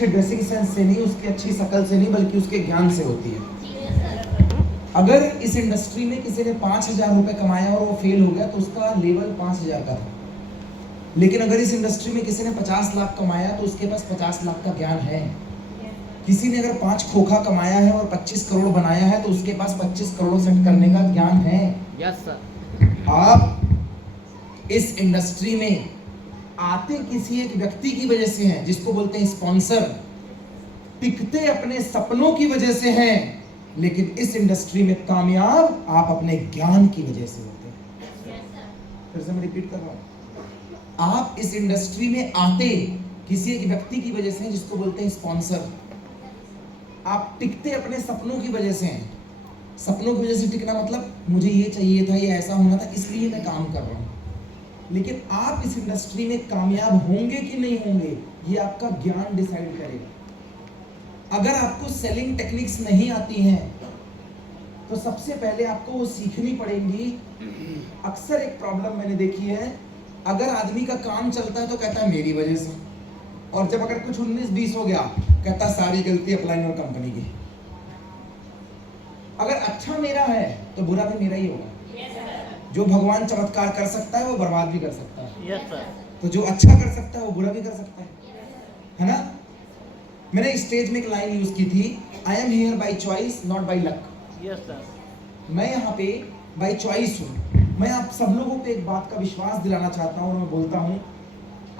अच्छे dressing sense से नहीं, उसकी अच्छी शक्ल से नहीं, बल्कि उसके ज्ञान से होती है। अगर इस इंडस्ट्री में किसी ने 5,000 रुपए कमाया और वो फेल हो गया तो उसका लेवल 5,000 का था। लेकिन अगर इस इंडस्ट्री में किसी ने 50 लाख कमाया तो उसके पास 50 लाख का ज्ञान है। किसी ने अगर 5 खोखा कमाया है और 25 करोड़ बनाया है तो उसके पास 25 करोड़ सेट करने का ज्ञान है। Yes sir. आप इस इंडस्ट्री में आते किसी एक व्यक्ति की वजह से हैं, जिसको बोलते हैं स्पॉन्सर। टिकते अपने सपनों की वजह से हैं, लेकिन इस इंडस्ट्री में कामयाब आप अपने ज्ञान की वजह से होते हैं। फिर से मैं रिपीट कर रहा हूं, आप इस इंडस्ट्री में आते किसी एक व्यक्ति की वजह से हैं, जिसको बोलते हैं स्पॉन्सर। आप टिकते अपने सपनों की वजह से हैं। सपनों की वजह से टिकना मतलब मुझे ये चाहिए था, ये ऐसा होना था, इसलिए मैं काम कर रहा हूं। लेकिन आप इस इंडस्ट्री में कामयाब होंगे कि नहीं होंगे, ये आपका ज्ञान डिसाइड करेगा। अगर आपको सेलिंग टेक्निक्स नहीं आती हैं तो सबसे पहले आपको वो सीखनी पड़ेंगी। अक्सर एक प्रॉब्लम मैंने देखी है, अगर आदमी का काम चलता है तो कहता है मेरी वजह से, और जब अगर कुछ 19-20 हो गया कहता सारी गलती अपलाइन और कंपनी की। अगर अच्छा मेरा है तो बुरा भी मेरा ही होगा। जो भगवान चमत्कार कर सकता है वो बर्बाद भी कर सकता है। Yes sir. तो जो अच्छा कर सकता है वो बुरा भी कर सकता है ना। मैंने स्टेज में एक लाइन यूज की थी, I am here by choice not by luck. Yes sir. मैं यहाँ पे बाई चॉइस हूँ। मैं आप सब लोगों पे एक बात का विश्वास दिलाना चाहता हूँ और मैं बोलता हूँ,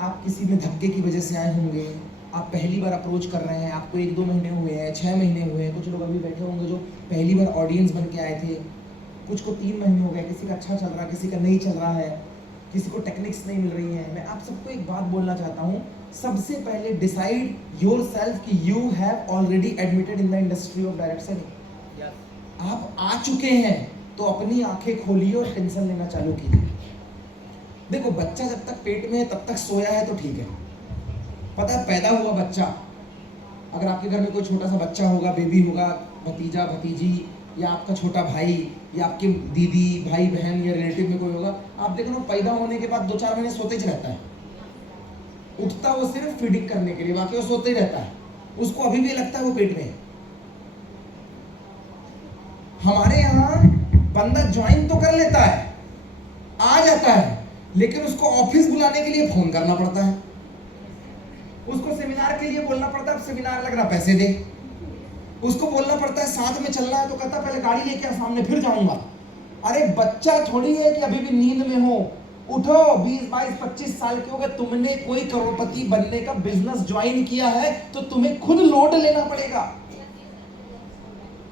आप किसी में धक्के की वजह से आए होंगे, आप पहली बार अप्रोच कर रहे हैं, आपको 1-2 महीने हुए हैं, 6 महीने हुए हैं, कुछ लोग अभी बैठे होंगे जो पहली बार ऑडियंस बन के आए थे, कुछ को 3 महीने हो गए, किसी का अच्छा चल रहा है, किसी का नहीं चल रहा है, किसी को टेक्निक्स नहीं मिल रही है। मैं आप सबको एक बात बोलना चाहता हूँ, सबसे पहले डिसाइड योरसेल्फ कि you have already admitted in the industry of direct selling. आप आ चुके हैं तो अपनी आंखें खोलिए और टेंशन लेना चालू कीजिए। देखो, बच्चा जब तक पेट में है तब तक सोया है तो ठीक है। पता है, पैदा हुआ बच्चा, अगर आपके घर में कोई छोटा सा बच्चा होगा, बेबी होगा, भतीजा भतीजी, या आपका छोटा भाई, या आपके दीदी भाई बहन या रिलेटिव में कोई होगा, आप देखो ना, पैदा होने के बाद 2-4 महीने सोते ही रहता है। उठता वो सिर्फ फीडिंग करने के लिए, बाकी वो सोते ही रहता है। उसको अभी भी लगता है वो पेट में है। हमारे यहाँ बंदा ज्वाइन तो कर लेता है, आ जाता है, लेकिन उसको ऑफिस बुलाने के लिए फोन करना पड़ता है, उसको सेमिनार के लिए बोलना पड़ता है, सेमिनार लग रहा पैसे दे, उसको बोलना पड़ता है साथ में चलना है तो कहता पहले गाड़ी लेके आ, सामने फिर जाऊंगा। अरे बच्चा थोड़ी है कि अभी भी नींद में हो, उठो, 20-22-25 साल के हो गए, तुमने कोई करोड़पति बनने का बिजनेस ज्वाइन किया है तो तुम्हें खुद लोड लेना पड़ेगा।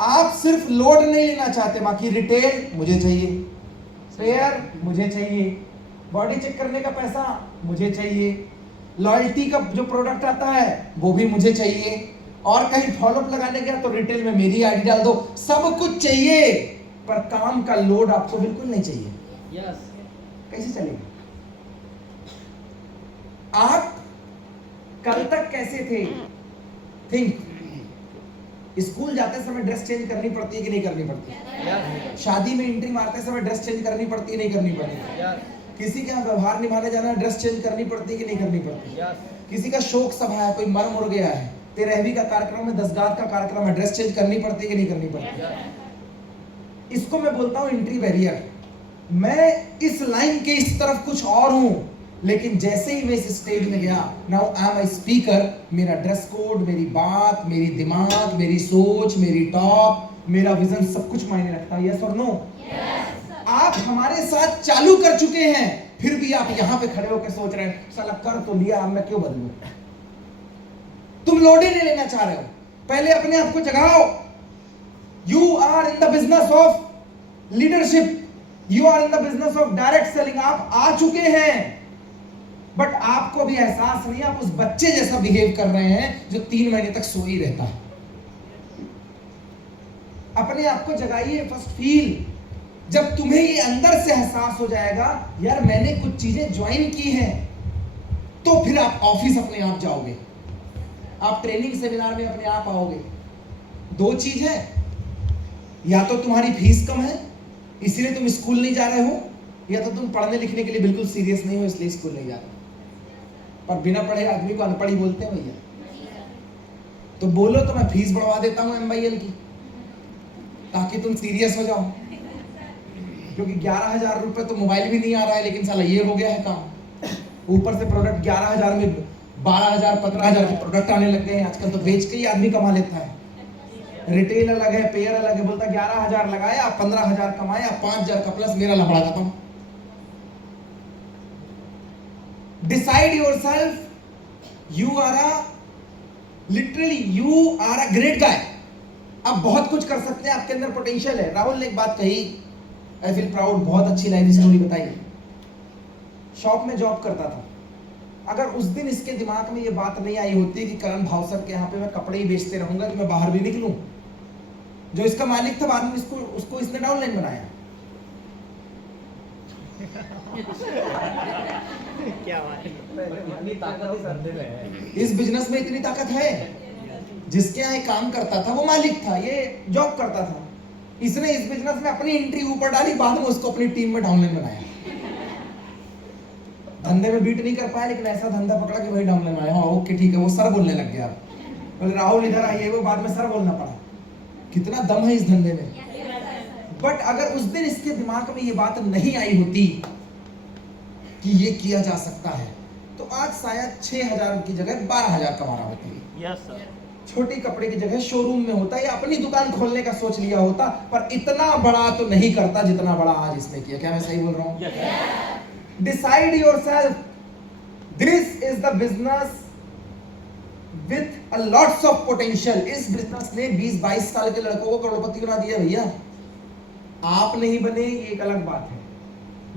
आप सिर्फ लोड नहीं लेना चाहते, बाकी रिटेल मुझे चाहिए, स्पेयर मुझे चाहिए, बॉडी चेक करने का पैसा मुझे चाहिए, लॉयल्टी का जो प्रोडक्ट आता है वो भी मुझे चाहिए, और कहीं फॉलोअप लगाने गया तो रिटेल में मेरी आईडी डाल दो। सब कुछ चाहिए पर काम का लोड आपको बिल्कुल नहीं चाहिए। यस। कैसे चलेगा? आप कल तक कैसे थे? थिंक। स्कूल जाते समय ड्रेस चेंज करनी पड़ती है कि नहीं करनी पड़ती? शादी में एंट्री मारते समय ड्रेस चेंज करनी पड़ती है नहीं करनी पड़ती? किसी के यहाँ व्यवहार निभाने जाना है, ड्रेस चेंज करनी पड़ती है कि नहीं करनी पड़ती? किसी का शोक सभा है, कोई मर मुर गया है, 13वीं का कार्यक्रम है, 10गांठ का कार्यक्रम है, ड्रेस चेंज करनी पड़ती है कि नहीं करनी पड़ती? इसको मैं बोलता हूँ एंट्री बैरियर। मैं इस लाइन के इस तरफ कुछ और हूं, लेकिन जैसे ही मैं इस स्टेज में गया, now I am a speaker, मेरा ड्रेस कोड, मेरी बात, मेरी दिमाग, मेरी सोच, मेरी टॉक, मेरा विजन सब कुछ मायने रखता है। यस और नो? आप हमारे साथ चालू कर चुके हैं, फिर भी आप यहां पे खड़े होकर सोच रहे हैं साला कर तो लिया, अब मैं क्यों बदलूं? तुम लोड ही नहीं लेना चाह रहे हो। पहले अपने आप को जगाओ। You are in the business of leadership, you are in the business of direct selling. आप आ चुके हैं, बट आपको भी एहसास नहीं, आप उस बच्चे जैसा बिहेव कर रहे हैं जो 3 महीने तक सो ही रहता है। अपने आप को जगाइए, फर्स्ट फील। जब तुम्हें ये अंदर से एहसास हो जाएगा यार मैंने कुछ चीजें ज्वाइन की हैं, तो फिर आप ऑफिस अपने आप जाओगे, आप ट्रेनिंग सेमिनार में अपने आप आओगे। 2 चीज है, या तो तुम्हारी फीस कम है इसलिए तुम स्कूल नहीं जा रहे हो, या तो तुम पढ़ने लिखने के लिए बिल्कुल सीरियस नहीं हो इसलिए स्कूल नहीं जा रहे। पर बिना पढ़े आदमी को अनपढ़ ही बोलते हैं भैया। तो बोलो तो मैं फीस बढ़वा देता हूँ MYL की, ताकि तुम सीरियस हो जाओ। क्योंकि 11,000 रुपए तो मोबाइल भी नहीं आ रहा है, लेकिन साला ये हो गया है काम। ऊपर से प्रोडक्ट 11,000 में 12,000 15,000 के प्रोडक्ट आने लग गए हैं आजकल, तो बेच के ही आदमी कमा लेता है। रिटेल अलग है, पेयर अलग है। बोलता 11,000 लगाया, 15,000 कमाया, 5,000 का प्लस, मेरा लफड़ा खत्म। Decide yourself, literally you are a great guy. आप बहुत कुछ कर सकते हैं, आपके अंदर पोटेंशियल है। राहुल ने एक बात कही, आई फील प्राउड, बहुत अच्छी लाइफ स्टोरी बताई। शॉप में जॉब करता था। अगर उस दिन इसके दिमाग में ये बात नहीं आई होती कि करण भावसर के यहाँ पे मैं कपड़े ही बेचते रहूंगा, कि मैं बाहर भी निकलूं। जो इसका मालिक था, बाद में उसको इसने डाउनलाइन बनाया। क्या बात है, ताकत इस धंधे में है। इस बिजनेस में इतनी ताकत है। जिसके यहाँ काम करता था वो मालिक था, ये जॉब करता था। इसने इस बिजनेस में अपनी एंट्री ऊपर डाली, बाद में उसको अपनी टीम में डाउनलाइन बनाया। धंधे में बीट नहीं कर पाया, लेकिन ऐसा धंधा पकड़ा कि भाई डाउनलाइन बनाया। हाँ ओके ठीक है, वो सर बोलने लग गया। बोले राहुल इधर आइए, वो बाद में सर बोलना पड़ा। कितना दम है इस धंधे में। बट अगर उस दिन इसके दिमाग में ये बात नहीं आई होती कि ये किया जा सकता है, तो आज शायद 6,000 की जगह 12,000 कमा रहा होती। Yes sir. छोटी कपड़े की जगह शोरूम में होता, या अपनी दुकान खोलने का सोच लिया होता, पर इतना बड़ा तो नहीं करता जितना बड़ा आज इसने किया। क्या मैं सही बोल रहा हूँ? Decide yourself, this is the business with a lots of potential. इस बिजनेस ने 20-22 साल के लड़कों को करोड़पति बना दिया भैया। आप नहीं बने ये एक अलग बात है,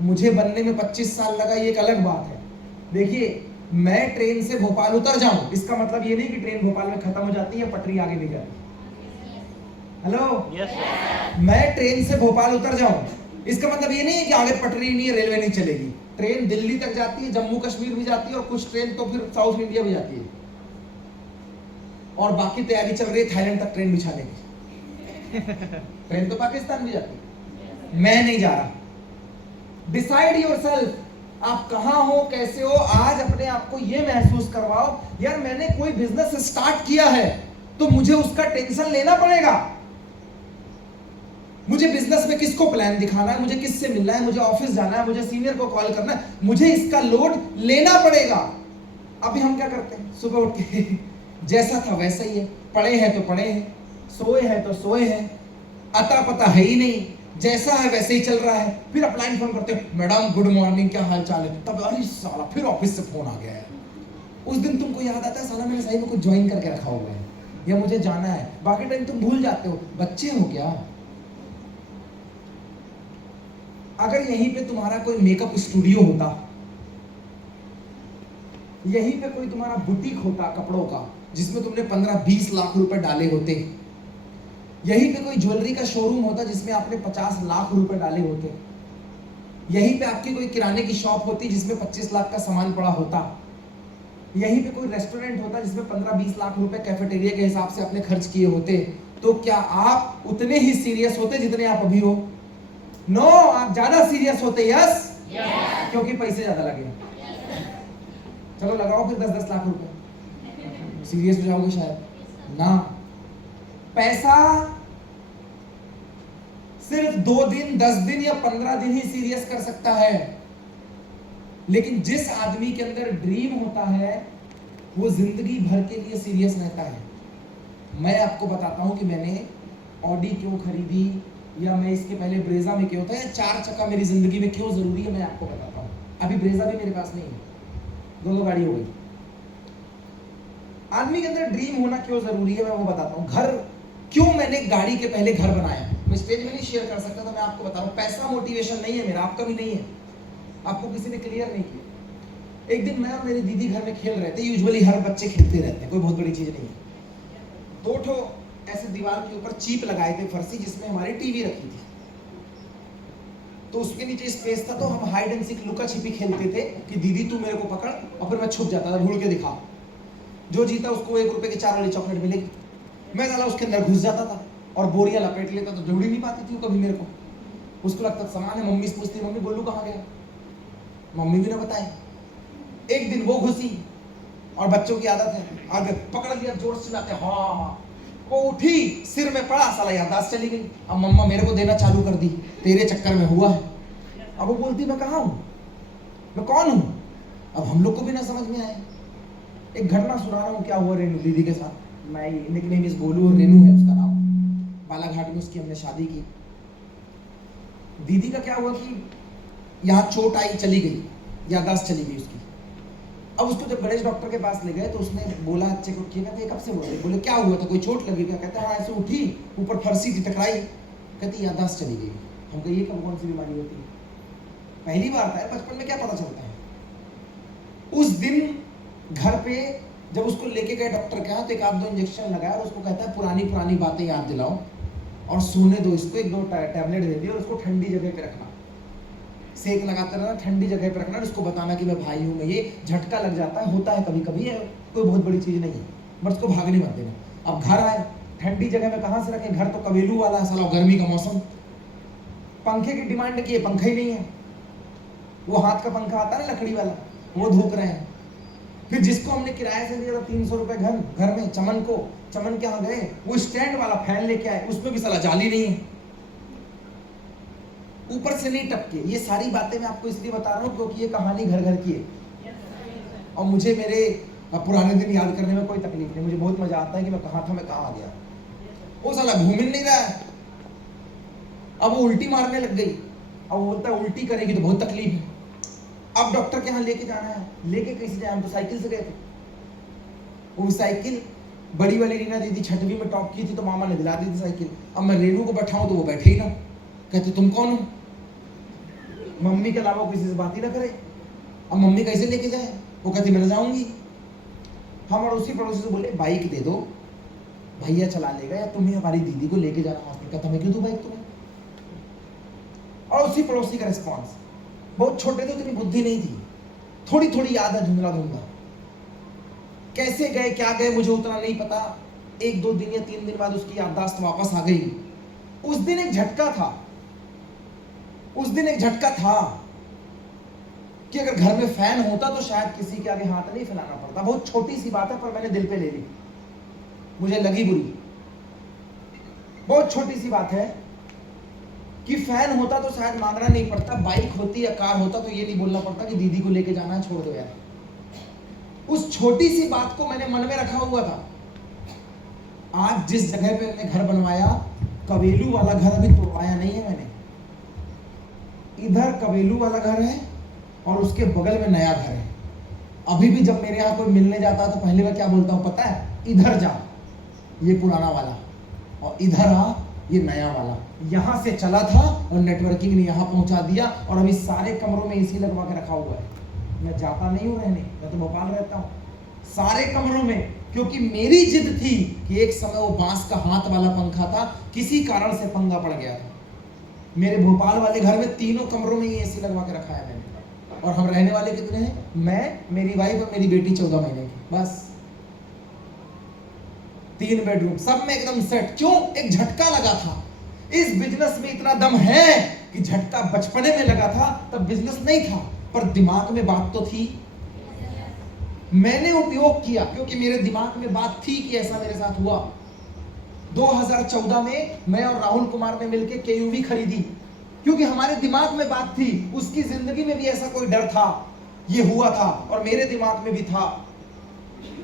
मुझे बनने में 25 साल लगा, ये एक अलग बात है। देखिए, मैं ट्रेन से भोपाल उतर जाऊं, इसका मतलब ये नहीं कि ट्रेन भोपाल में खत्म हो जाती है, पटरी आगे नहीं जाती। Hello, yes sir. मैं ट्रेन से भोपाल उतर जाऊं, इसका मतलब ये नहीं है कि आगे पटरी नहीं है, रेलवे नहीं चलेगी। ट्रेन दिल्ली तक जाती है, जम्मू कश्मीर भी जाती है, और कुछ ट्रेन तो फिर साउथ इंडिया भी जाती है। और बाकी तैयारी चल रही है थाईलैंड तक ट्रेन बिछाने की। ट्रेन तो पाकिस्तान भी जाती है। मैं नहीं जा रहा। डिसाइड योरसेल्फ, आप कहां हो, कैसे हो। आज अपने आप को यह महसूस करवाओ, यार मैंने कोई बिजनेस स्टार्ट किया है तो मुझे उसका टेंशन लेना पड़ेगा। मुझे बिजनेस में किसको प्लान दिखाना है, मुझे किससे मिलना है, मुझे ऑफिस जाना है, मुझे सीनियर को कॉल करना है, मुझे इसका लोड लेना पड़ेगा। अभी हम क्या करते हैं, सुबह उठ के जैसा था वैसा ही है, पढ़े हैं तो पढ़े हैं, सोए हैं तो सोए हैं, अता पता है ही नहीं, जैसा है वैसे ही चल रहा है। फिर अपलाइन फोन करते हैं, मैडम गुड मॉर्निंग, क्या हाल चाल है। तब अरे साला फिर ऑफिस से फोन आ गया है। उस दिन तुमको याद आता है, साला मैंने सही में कुछ ज्वाइन करके रखा हुआ है, या मुझे जाना है। बाकी टाइम तुम भूल जाते हो। बच्चे हो क्या? अगर यहीं पे तुम्हारा कोई मेकअप स्टूडियो होता, यहीं पे कोई तुम्हारा बुटीक होता कपड़ों का, जिसमें तुमने 15-20 लाख रुपए डाले होते, यहीं पे कोई ज्वेलरी का शोरूम होता जिसमें आपने 50 लाख रुपए डाले होते, यहीं पे आपकी कोई किराने की शॉप होती जिसमें 25 लाख का सामान पड़ा होता, यहीं पे कोई रेस्टोरेंट होता जिसमें 15-20 लाख रुपए कैफेटेरिया के हिसाब से आपने खर्च किए होते, तो क्या आप उतने ही सीरियस होते जितने आप अभी हो? नो, आप ज्यादा सीरियस होते। यस, क्योंकि पैसे ज्यादा लगे। चलो लगाओ फिर 10-10 लाख रुपए, सीरियस हो जाओगे शायद ना। पैसा सिर्फ 2 दिन, 10 दिन या 15 दिन ही सीरियस कर सकता है, लेकिन जिस आदमी के अंदर ड्रीम होता है वो जिंदगी भर के लिए सीरियस रहता है। मैं आपको बताता हूं कि मैंने ऑडी क्यों खरीदी, या मैं इसके पहले ब्रेजा में क्यों था, या 4 चक्का मेरी जिंदगी में क्यों जरूरी है, मैं आपको बताता हूं। अभी ब्रेजा भी मेरे पास नहीं है, 2 गाड़ी हो गई। आदमी के अंदर ड्रीम होना क्यों जरूरी है, मैं वो बताता हूं। घर क्यों मैंने गाड़ी के पहले घर बनाया, मैं स्टेज में नहीं शेयर कर सकता था, मैं आपको बता रहा हूं। पैसा मोटिवेशन नहीं है मेरा, आपका भी नहीं है, आपको किसी ने क्लियर नहीं किया। एक दिन मैं और मेरी दीदी घर में खेल रहे थे, यूजुअली हर बच्चे खेलते रहते हैं, कोई बहुत बड़ी चीज नहीं है। 2 ठो ऐसे दीवार के ऊपर चीप लगाए थे फर्सी, जिसमें हमारी टीवी रखी थी, तो उसके नीचे स्पेस था, तो हम हाइड एंड सीक, लुका छिपी खेलते थे कि दीदी तू मेरे को पकड़, और फिर मैं छुप जाता था, ढूंढ के दिखा। जो जीता उसको 1 रुपए के 4 वाली चॉकलेट मिलेगी। मैं साला उसके अंदर घुस जाता था और बोरियां लपेट लेता, तो ढूंढ ही नहीं पाती थी वो कभी मेरे को। उसको लगता सामान है, मम्मी से पूछती, मम्मी गोलू कहाँ गया, मम्मी भी ना बताए। एक दिन वो घुसी, और बच्चों की आदत है, अगर पकड़ लिया जोर से चिल्लाते हाँ, वो उठी सिर में पड़ा, साला याददाश्त चली गई। अब मम्मा मेरे को देना चालू कर दी, तेरे चक्कर में हुआ है। अब वो बोलती मैं कहाँ हूँ, मैं कौन हूँ। अब हम लोग को भी ना समझ में आए। एक घटना सुना रहा हूँ क्या हुआ रेनू दीदी के साथ। मैं निकनेम इस गोलू और रेनू है उसका नाम। बालाघाट में उसकी हमने शादी की। दीदी का क्या हुआ कि यहाँ चोट आई, चली गई, याददाश्त चली गई उसकी। अब उसको जब गणेश डॉक्टर के पास ले गए तो उसने बोला अच्छे को किया, कहते कब से बोले, बोले क्या हुआ था, कोई चोट लगी क्या। कहते हाँ ऐसे उठी, ऊपर फरसी थी टकराई, कहती याददाश्त चली गई। हम कहे ये कब कौन सी बीमारी होती है, पहली बार था, बचपन में क्या पता चलता है। उस दिन घर पे जब उसको लेके गए डॉक्टर के यहाँ तो एक आध दो इंजेक्शन लगाया और उसको कहता है पुरानी पुरानी बातें याद दिलाओ और सोने दो इसको, एक दो टैबलेट दे दिए और उसको ठंडी जगह पे रखना, सेक लगाते रहना, ठंडी जगह पे रखना और उसको बताना कि मैं भाई हूँ, मैं ये झटका लग जाता है, होता है कभी कभी, कोई बहुत बड़ी चीज नहीं है, बस उसको भागने मत देना। अब घर आए, ठंडी जगह में कहाँ से रखे, घर तो कबीलू वाला है साला, गर्मी का मौसम, पंखे की डिमांड की, पंखा ही नहीं है, वो हाथ का पंखा आता है ना लकड़ी वाला, वो धूप रहे हैं। फिर जिसको हमने किराए से दिया था 300 रुपए घर में, चमन के यहाँ गए, वो स्टैंड वाला फैन लेके आए, उसमें भी साला जाली नहीं है, ऊपर से नहीं टपके। ये सारी बातें मैं आपको इसलिए बता रहा हूँ क्योंकि ये कहानी घर घर की है और मुझे मेरे पुराने दिन याद करने में कोई तकलीफ नहीं, मुझे बहुत मजा आता है कि मैं कहाँ था, मैं कहाँ आ गया। वो साला घूम ही नहीं रहा है, अब वो उल्टी मारने लग गई, अब वो बोलता है उल्टी करेगी तो बहुत तकलीफ है। अब डॉक्टर के यहाँ लेके जाना है, लेके कैसे जाए, हम तो साइकिल से गए थे। वो साइकिल बड़ी वाली रीना दीदी छठवीं में टॉप की थी तो मामा ने दिला दी थी साइकिल। अब मैं रेनू को बैठाऊं तो वो बैठे ही ना, कहते तुम कौन हो, मम्मी के अलावा किसी से बात ही ना करे। अब मम्मी कैसे लेके जाए, वो कहती मैं जाऊंगी। हम और उसी पड़ोसी से बोले बाइक दे दो, भैया चला लेगा, या तुम्हें हमारी दीदी को लेके जाना हॉस्पिटल। कहता मैं क्यों दूं बाइक तुम्हें। और उसी पड़ोसी का रिस्पॉन्स, बहुत छोटे थे, इतनी बुद्धि नहीं थी, थोड़ी थोड़ी याद है धुंधला धुंधला, कैसे गए क्या गए मुझे उतना नहीं पता। 1-2 दिन या 3 दिन बाद उसकी याददाश्त वापस आ गई। उस दिन एक झटका था कि अगर घर में फैन होता तो शायद किसी के आगे हाथ नहीं फैलाना पड़ता। बहुत छोटी सी बात है पर मैंने दिल पे ले ली, मुझे लगी बुरी। बहुत छोटी सी बात है कि फैन होता तो शायद मांगना नहीं पड़ता, बाइक होती या कार होता तो ये नहीं बोलना पड़ता कि दीदी को लेके जाना है, छोड़ दो यार। उस छोटी सी बात को मैंने मन में रखा हुआ था। आज जिस जगह पे मैंने घर बनवाया, कबीलू वाला घर अभी तोड़वाया नहीं है मैंने, इधर कबीलू वाला घर है और उसके बगल में नया घर है। अभी भी जब मेरे यहाँ कोई मिलने जाता है तो पहले मैं क्या बोलता हूँ पता है, इधर जा ये पुराना वाला, और इधर आ ये नया वाला। यहाँ से चला था और नेटवर्किंग ने यहाँ पहुंचा दिया और अभी सारे कमरों में एसी लगवा के रखा हुआ है। मैं जाता नहीं हूँ रहने, मैं तो भोपाल रहता हूँ, सारे कमरों में, क्योंकि मेरी जिद थी कि एक समय वो बांस का हाथ वाला पंखा था, किसी कारण से पंगा पड़ गया था। मेरे भोपाल वाले घर में तीनों कमरों में एसी लगवा के रखा है मैंने। और हम रहने वाले कितने हैं, मैं, मेरी वाइफ और मेरी बेटी 14 महीने की, बस 3 बेडरूम, सब में एकदम सेट। क्यों, एक झटका लगा था। इस बिजनेस में इतना दम है कि झटका बचपने में लगा था, तब बिजनेस नहीं था पर दिमाग में बात तो थी, मैंने उपयोग किया क्योंकि मेरे दिमाग में बात थी कि ऐसा मेरे साथ हुआ। 2014 में मैं और राहुल कुमार ने मिलकर केयूवी खरीदी क्योंकि हमारे दिमाग में बात थी। उसकी जिंदगी में भी ऐसा कोई डर था, ये हुआ था, और मेरे दिमाग में भी था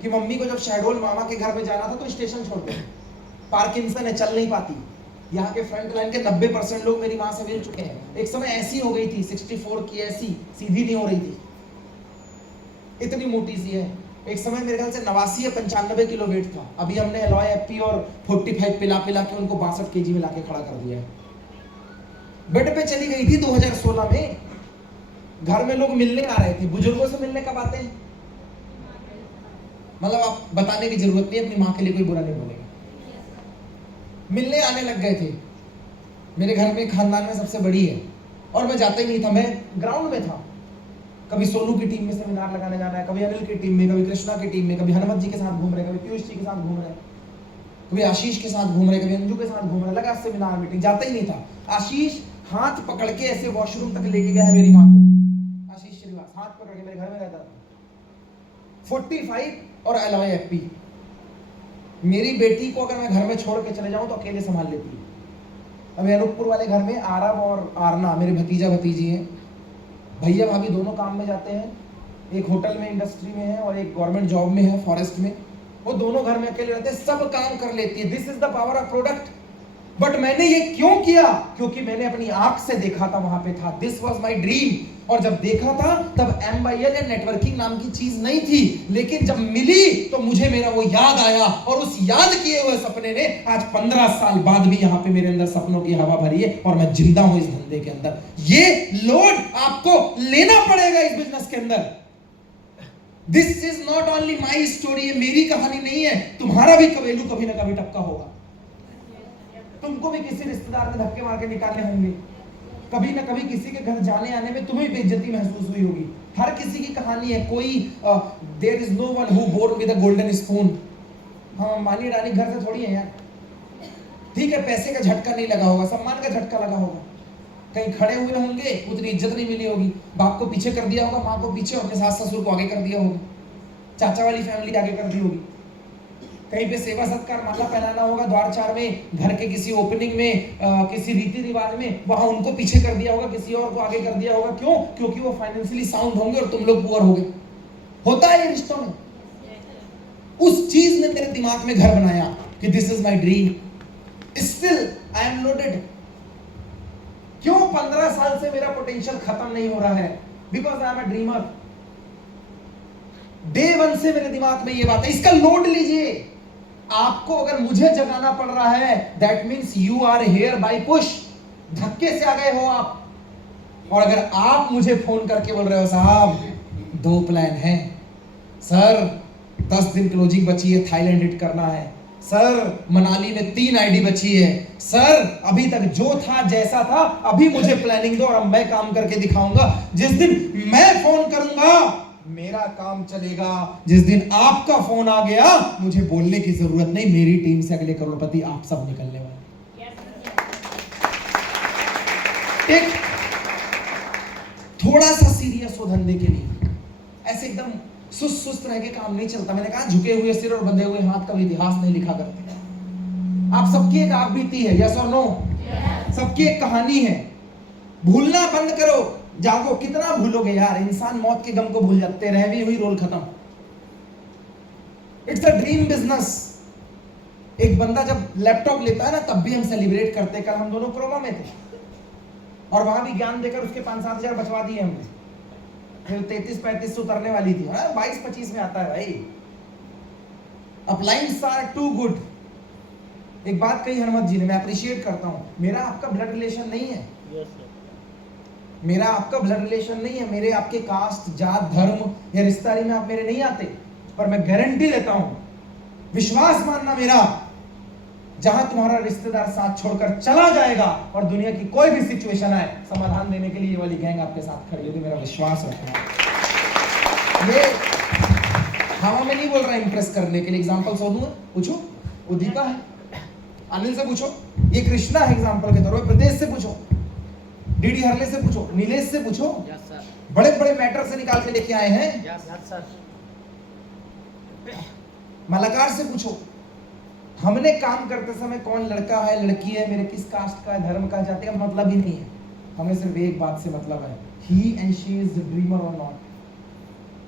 कि मम्मी को जब शहडोल मामा के घर में जाना था तो स्टेशन छोड़ दे, पार्किंसन है, चल नहीं पाती। यहाँ के फ्रंट लाइन के 90% लोग मेरी माँ से मिल चुके हैं। एक समय ऐसी हो गई थी, 64 की ऐसी सीधी नहीं हो रही थी, इतनी मोटी सी है। एक समय मेरे ख्याल से 89 या 95 किलो वेट था। अभी हमने एलॉय एपी और 45 पिला के उनको 62 केजी में लाके खड़ा कर दिया है। बेड पे चली गई थी 2016 में। घर में लोग मिलने आ रहे थे, बुजुर्गों से मिलने कब आते हैं, मतलब आप बताने की जरूरत नहीं, अपनी माँ के लिए कोई बुरा नहीं बोलेगा। मिलने आने लग गए थे। मेरे घर में खानदान में सबसे बड़ी है और मैं जाता ही नहीं था, मैं ग्राउंड में था। कभी सोनू की टीम में सेमिनार लगाने जाना है, कभी अनिल की टीम में, कभी कृष्णा की टीम में, कभी हनुमत जी के साथ घूम रहे, कभी पीयूष जी के साथ घूम रहे, कभी आशीष के साथ घूम रहे, कभी अंजू के साथ घूम रहे, लगा सेमिनार मीटिंग, जाता ही नहीं था। आशीष हाथ पकड़ के ऐसे वॉशरूम तक लेके गया है मेरी माँ को। आशीष श्रीवास हाथ पकड़ के मेरे घर में रहता था, 45 और अलॉय एप्पी। मेरी बेटी को अगर मैं घर में छोड़ के चले जाऊं तो अकेले संभाल लेती है। अभी अनूपपुर वाले घर में आरव और आरना मेरे भतीजा भतीजी हैं। भैया भाभी दोनों काम में जाते हैं, एक होटल में इंडस्ट्री में है और एक गवर्नमेंट जॉब में है फॉरेस्ट में। वो दोनों घर में अकेले रहते हैं, सब काम कर लेती है। This is the power of product. But मैंने ये क्यों किया? क्योंकि मैंने अपनी आंख से देखा था, वहां पे था। This was my dream. और जब देखा था तब MYL या नेटवर्किंग नाम की चीज नहीं थी, लेकिन जब मिली तो मुझे मेरा वो याद आया, और उस याद किए हुए सपने ने आज 15 साल बाद भी यहाँ पे मेरे अंदर सपनों की हवा भरी है और मैं जिंदा हूं इस धंधे के अंदर। ये लोड आपको लेना पड़ेगा इस बिजनेस के अंदर। This is not only my story, ये मेरी कहानी नहीं है, तुम्हारा भी कवेलू कभी ना कभी टपका होगा। तुमको भी किसी रिश्तेदार ने धक्के मार के निकाले होंगे, कभी ना कभी किसी के घर जाने आने में तुम्हें बेइज्जती महसूस हुई होगी। हर किसी की कहानी है। कोई there is no one who born with a golden spoon. हाँ, मानी रानी घर से थोड़ी है यार। ठीक है, पैसे का झटका नहीं लगा होगा, सम्मान का झटका लगा होगा, कहीं खड़े हुए होंगे, उतनी इज्जत नहीं मिली होगी, बाप को पीछे कर दिया होगा, माँ को पीछे, अपने सास ससुर को आगे कर दिया होगा, चाचा वाली फैमिली आगे कर दी होगी, कहीं पे सेवा सत्कार माला पहनाना होगा द्वार चार में, घर के किसी ओपनिंग में, किसी रीति रिवाज में, वहां उनको पीछे कर दिया होगा, किसी और को आगे कर दिया होगा। क्यों? क्योंकि वो फाइनेंशियली साउंड होंगे और तुम लोग पुअर होगे। होता है ये रिश्तों में। उस चीज ने मेरे दिमाग में घर बनाया कि this is my dream, still I am loaded. क्यों 15 साल से मेरा पोटेंशियल खत्म नहीं हो रहा है? Because I am a dreamer. Day one से मेरे दिमाग में ये बात है। इसका लोड लीजिए। आपको अगर मुझे जगाना पड़ रहा है, that means you are here by push. धक्के से आ गए हो आप। और अगर आप मुझे फोन करके बोल रहे हो साहब 2 प्लान है सर, 10 दिन क्लोजिंग बची है, थाईलैंड हिट करना है सर, मनाली में 3 आईडी बची है सर, अभी तक जो था जैसा था, अभी मुझे प्लानिंग दो और अब मैं काम करके दिखाऊंगा। जिस दिन मैं फोन करूंगा मेरा काम चलेगा। जिस दिन आपका फोन आ गया मुझे बोलने की जरूरत नहीं, मेरी टीम से अगले करोड़पति आप सब निकलने वाले। एक थोड़ा सा सीरियस हो धंधे के लिए, ऐसे एकदम सुस्त रह के काम नहीं चलता। मैंने कहा झुके हुए सिर और बंधे हुए हाथ का इतिहास नहीं लिखा करते। आप सबकी एक आप बीती है, यस और नो? सबकी एक कहानी है। भूलना बंद करो, जागो। कितना भूलोगे यार, इंसान मौत के गम को भूल जाते, रह भी हुई रोल खत्म। It's a dream business. एक बंदा जब लैपटॉप लेता है ना तब भी हम सेलिब्रेट करते। कल हम दोनों क्रोमा में थे और वहां भी ज्ञान देकर उसके 5-7 हजार बचवा दिए हमने। फिर 33-35 से उतरने वाली थी, 22-25 में आता है भाई। अपलाइंस आर टू गुड। एक बात कही हनुमत जी ने, मैं अप्रिशिएट करता हूं। मेरा आपका ब्लड रिलेशन नहीं है, मेरा आपका ब्लड रिलेशन नहीं है, मेरे आपके कास्ट जात धर्म या रिश्तेदारी में आप मेरे नहीं आते, पर मैं गारंटी देता हूं, विश्वास मानना मेरा, जहां तुम्हारा रिश्तेदार साथ छोड़कर चला जाएगा और दुनिया की कोई भी सिचुएशन आए, समाधान देने के लिए ये वाली गैंग आपके साथ खड़ी होगी। मेरा विश्वास रखना। ये हवा में नहीं बोल रहा इंप्रेस करने के लिए। एग्जांपल सो दूंगा, पूछो। वो दीपा है, अनिल से पूछो, ये कृष्णा है एग्जांपल के तौर पर, प्रदेश से पूछो, डीडी हरले से पूछो, नीलेश से पूछो। बड़े बड़े मैटर से निकाल के लेके आए हैं। मलाकार से पूछो। हमने काम करते समय कौन लड़का है लड़की है, मेरे किस कास्ट का है, धर्म का, जाति का मतलब ही नहीं है। हमें सिर्फ एक बात से मतलब है, he and she is the dreamer और नॉट।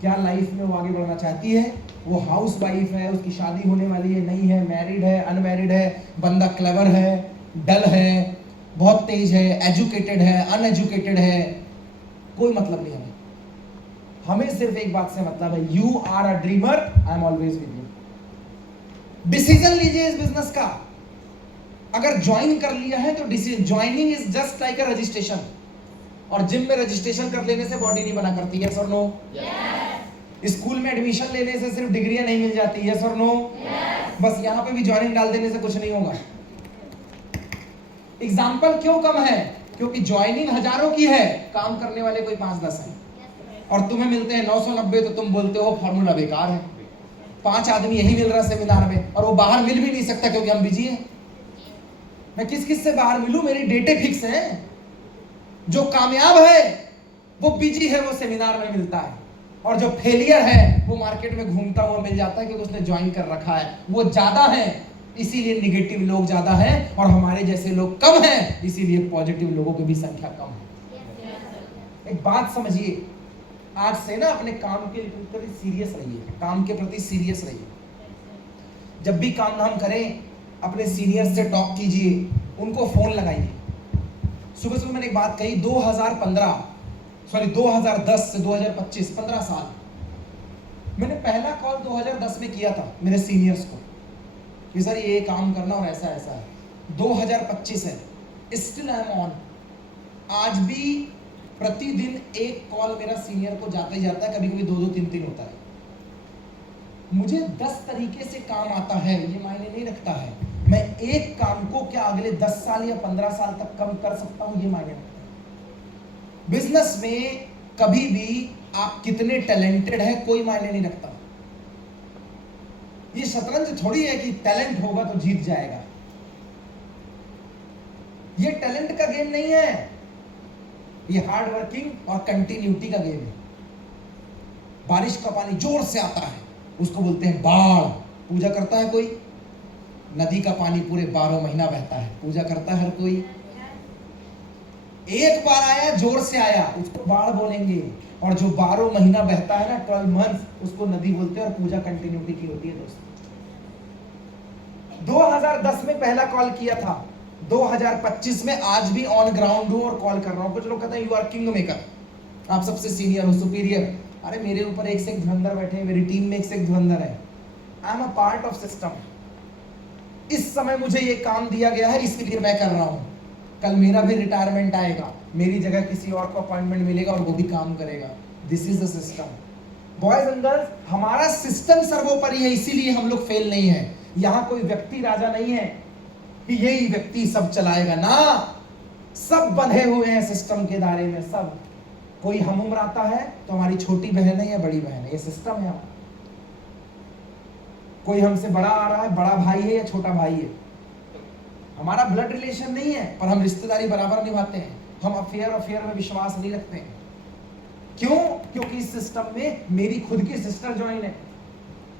क्या लाइफ में वो आगे बढ़ना चाहती है, वो हाउस वाइफ है, उसकी शादी होने वाली है, नहीं है, मैरिड है, अनमैरिड है, बंदा क्लेवर है, डल है, बहुत तेज है, एजुकेटेड है, अनएजुकेटेड है, कोई मतलब नहीं। हमें सिर्फ एक बात से मतलब है, you are a dreamer, I am always with you. Decision लीजिए इस बिजनेस का। अगर ज्वाइन कर लिया है तो joining is just like a registration. और जिम में रजिस्ट्रेशन कर लेने से बॉडी नहीं बना करती, यस और नो? स्कूल में एडमिशन लेने से सिर्फ डिग्रियां नहीं मिल जाती, यस और नो? बस यहाँ पे भी ज्वाइनिंग डाल देने से कुछ नहीं होगा। एग्जाम्पल क्यों कम है? क्योंकि ज्वाइनिंग हजारों की है, काम करने वाले कोई 5-10 हैं। और तुम्हें मिलते हैं 990, तो तुम बोलते हो फॉर्मूला बेकार है। 5 आदमी यही मिल रहा सेमिनार में और वो बाहर मिल भी नहीं सकता क्योंकि हम बिजी हैं। मैं किस किस से बाहर मिलूं? मेरी डेटे फिक्स हैं। जो कामयाब है वो बिजी है, वो सेमिनार में मिलता है। और जो फेलियर है वो मार्केट में घूमता हुआ मिल जाता है क्योंकि उसने ज्वाइन कर रखा है। वो ज्यादा है इसीलिए निगेटिव लोग ज्यादा हैं, और हमारे जैसे लोग कम हैं इसीलिए पॉजिटिव लोगों की भी संख्या कम है। एक बात समझिए, आज से ना अपने काम के प्रति सीरियस रहिए, काम के प्रति सीरियस रहिए। जब भी काम धाम करें अपने सीनियर से टॉक कीजिए, उनको फोन लगाइए। सुबह सुबह मैंने एक बात कही, 2010 से 2025 15 साल मैंने पहला कॉल 2010 में किया था मेरे सीनियर्स को कि सर ये काम करना और ऐसा ऐसा है। 2025 है, स्टिल आई एम ऑन। आज भी प्रतिदिन एक कॉल मेरा सीनियर को जाता ही जाता है, कभी कभी 2-2 3-3 होता है। मुझे 10 तरीके से काम आता है ये मायने नहीं रखता है, मैं एक काम को क्या अगले 10 साल या 15 साल तक कम कर सकता हूं ये मायने रखता है। बिजनेस में कभी भी आप कितने टैलेंटेड है कोई मायने नहीं रखता। ये शतरंज थोड़ी है कि टैलेंट होगा तो जीत जाएगा। ये टैलेंट का गेम नहीं है, ये हार्ड वर्किंग और कंटिन्यूटी का गेम है। बारिश का पानी जोर से आता है उसको बोलते हैं बाढ़। पूजा करता है कोई? नदी का पानी पूरे 12 महीना बहता है, पूजा करता है हर कोई? एक बार आया जोर से आया उसको बाढ़ बोलेंगे, और जो 12 महीना बहता है ना 12 मंथ उसको नदी बोलते हैं, और पूजा कंटिन्यूटी की होती है दोस्तों। 2010 में पहला कॉल किया था, 2025 में आज भी ऑन ग्राउंड हूं और कॉल कर रहा हूं। कुछ लोग कहते हैं यू आर किंग मेकर, आप सबसे सीनियर हो, सुपीरियर। अरे मेरे ऊपर एक से एक धुरंधर बैठे हैं, मेरी टीम में एक से एक धुरंधर है। I am a part of system. इस समय मुझे ये काम दिया गया है इसलिए मैं कर रहा हूं। कल मेरा भी रिटायरमेंट आएगा, मेरी जगह किसी और को अपॉइंटमेंट मिलेगा और वो भी काम करेगा। This is the system. Boys and girls, हमारा सिस्टम सर्वोपरि है, इसीलिए हम लोग फेल नहीं है। यहां कोई व्यक्ति राजा नहीं है कि यही व्यक्ति सब चलाएगा ना, सब बंधे हुए हैं सिस्टम के दायरे में। सब कोई हम उम्र आता है तो हमारी छोटी बहन है या बड़ी बहन है, ये सिस्टम है। कोई हमसे बड़ा आ रहा है, बड़ा भाई है या छोटा भाई है। हमारा ब्लड रिलेशन नहीं है पर हम रिश्तेदारी बराबर निभाते हैं। हम अफेयर में विश्वास नहीं रखते हैं। क्यों? क्योंकि इस सिस्टम में मेरी खुद की सिस्टर ज्वाइन है,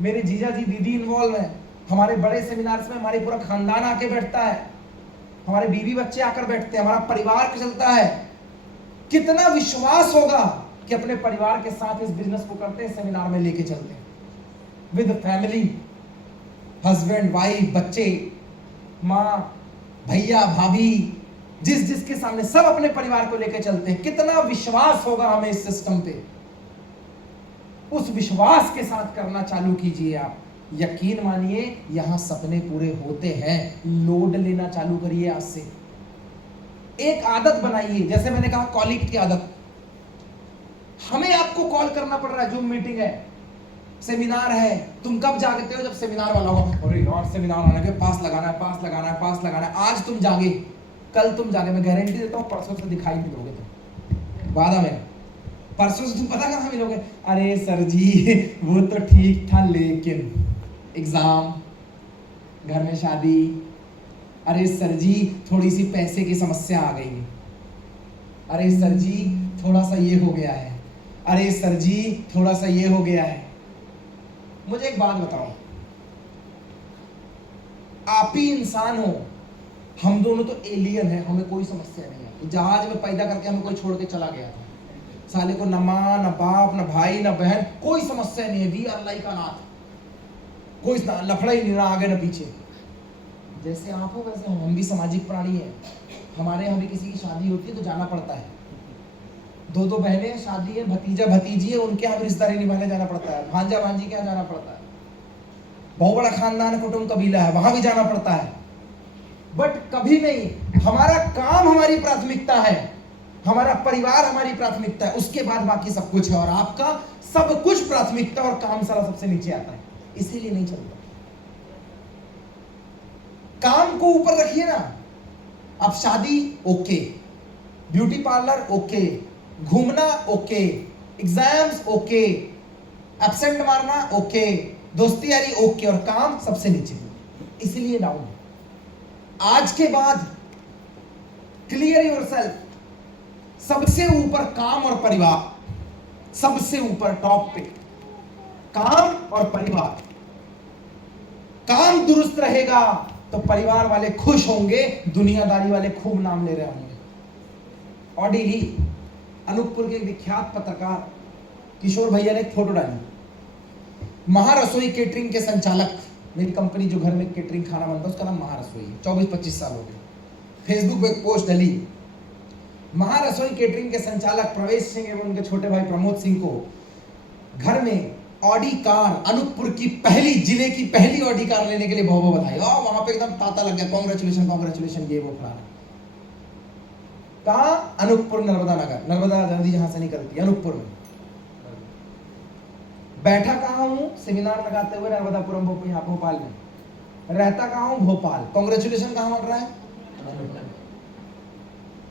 मेरे जीजा जी दीदी इन्वॉल्व है, हमारे बड़े सेमिनार्स में हमारी पूरा खानदान आके बैठता है, हमारे बीवी बच्चे आकर बैठते हैं, हमारा परिवार चलता है। कितना विश्वास होगा कि अपने परिवार के साथ इस बिजनेस को करते हैं, सेमिनार में लेके चलते हैं विद फैमिली, हस्बैंड वाइफ बच्चे, माँ भैया भाभी, जिसके सामने सब अपने परिवार को लेकर चलते हैं। कितना विश्वास होगा हमें इस सिस्टम पे। उस विश्वास के साथ करना चालू कीजिए। आप यकीन मानिए यहां सपने पूरे होते हैं। लोड लेना चालू करिए आज से। एक आदत बनाइए, जैसे मैंने कहा कॉलिंग की आदत। हमें आपको कॉल करना पड़ रहा है, जूम मीटिंग है, सेमिनार है, तुम कब जागते हो? जब सेमिनार वाला हो, अरे यार सेमिनार आने के पास लगाना है, पास लगाना है, पास लगाना है। आज तुम जागे, कल तुम जागे, मैं गारंटी देता हूँ परसों से दिखाई मिलोगे तुम। वादा में परसों से तुम पता कहाँ मिलोगे? अरे सर जी वो तो ठीक था लेकिन एग्जाम, घर में शादी, अरे सर जी थोड़ी सी पैसे की समस्या आ गई, अरे सर जी थोड़ा सा ये हो गया है, अरे सर जी थोड़ा सा ये हो गया है। मुझे एक बात बताओ, आप ही इंसान हो, हम दोनों तो एलियन हैं, हमें कोई समस्या नहीं है। जहाज में पैदा करके हमें कोई छोड़ के चला गया था, साले को न माँ न बाप न भाई न बहन, कोई समस्या नहीं है। वी आर लाइक अनाथ, कोई लफड़ा ही नहीं, ना आगे न पीछे। जैसे आप हो वैसे हम भी सामाजिक प्राणी हैं। हमारे यहाँ भी किसी की शादी होती है तो जाना पड़ता है। 2 बहनें शादी है, भतीजा भतीजी है, उनके यहाँ भी रिश्तेदारी निभाने जाना पड़ता है। भांजा भांजी के यहाँ जाना पड़ता है। बहुत बड़ा खानदान कुटुंब कबीला है, वहां भी जाना पड़ता है। बट कभी नहीं, हमारा काम हमारी प्राथमिकता है, हमारा परिवार हमारी प्राथमिकता है, उसके बाद बाकी सब कुछ है। और आपका सब कुछ प्राथमिकता और काम सारा सबसे नीचे आता है, इसीलिए नहीं चलता। काम को ऊपर रखिए ना। अब शादी ओके, ब्यूटी पार्लर ओके, घूमना ओके, एग्जाम्स ओके, एब्सेंट मारना ओके, दोस्ती यारी ओके, और काम सबसे नीचे, इसलिए डाउन। आज के बाद क्लियर योरसेल्फ, सबसे ऊपर काम और परिवार, सबसे ऊपर टॉप पे काम और परिवार। काम दुरुस्त रहेगा तो परिवार वाले खुश होंगे, दुनियादारी वाले खूब नाम ले रहे होंगे। ऑडी ली, अनूपपुर के एक विख्यात पत्रकार किशोर भैया ने एक फोटो डाली। महारसोई केटरिंग के संचालक, मेरी कंपनी जो घर में केटरिंग खाना बनता है उसका नाम महारसोई, 24-25 साल हो गए। फेसबुक पे एक पोस्ट डाली, महारसोई केटरिंग के संचालक प्रवेश सिंह एवं उनके छोटे भाई प्रमोद सिंह को घर में ऑडी कार, अनूपपुर की पहली, जिले की पहली ऑडी कार लेने के लिए बहुत बहुत बधाई। और वहां पे एकदम तांता लग गया, कांग्रेचुलेशन कांग्रेचुलेशन, ये वो फलाना। कहा? अनूपपुर नर्मदा नगर, नर्मदा नदी जहां से निकलती है अनूपपुर में। बैठा कहां हूं? सेमिनार लगाते हुए नर्मदापुरम यहाँ भोपाल में। रहता कहां हूं? भोपाल। कांग्रेचुलेशन कहां बन रहा है?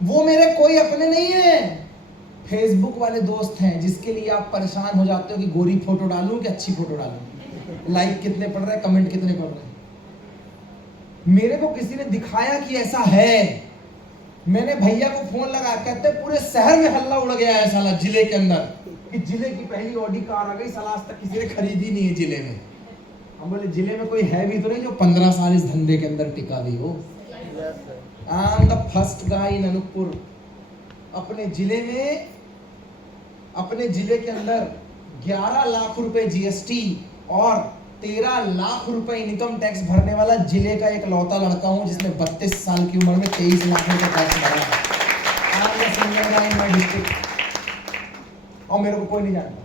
वो मेरे कोई अपने नहीं है, फेसबुक वाले दोस्त हैं, जिसके लिए आप परेशान हो जाते हो कि गोरी फोटो डालूं कि अच्छी फोटो डालूं, लाइक कितने पड़ रहे हैं, कमेंट कितने पड़ रहे हैं। मेरे को किसी ने दिखाया कि ऐसा है, मैंने भैया को फोन लगा, कहते पूरे शहर में हल्ला उड़ गया है साला जिले के अंदर कि जिले की पहली ऑडी कार आ गई, साला आज तक किसी ने खरीदी नहीं है जिले में। हम बोले जिले में कोई है भी तो नहीं जो 15 साल इस धंधे के अंदर टिका भी हो। I am the first guy in Anuppur. अपने जिले में, अपने जिले के अंदर 11 लाख रुपए जीएसटी और 13 लाख रुपए इनकम टैक्स भरने वाला जिले का एक लौता लड़का हूं जिसने 32 साल की उम्र में 23 लाख रुपए टैक्स भरा है। और मेरे को कोई नहीं जानता,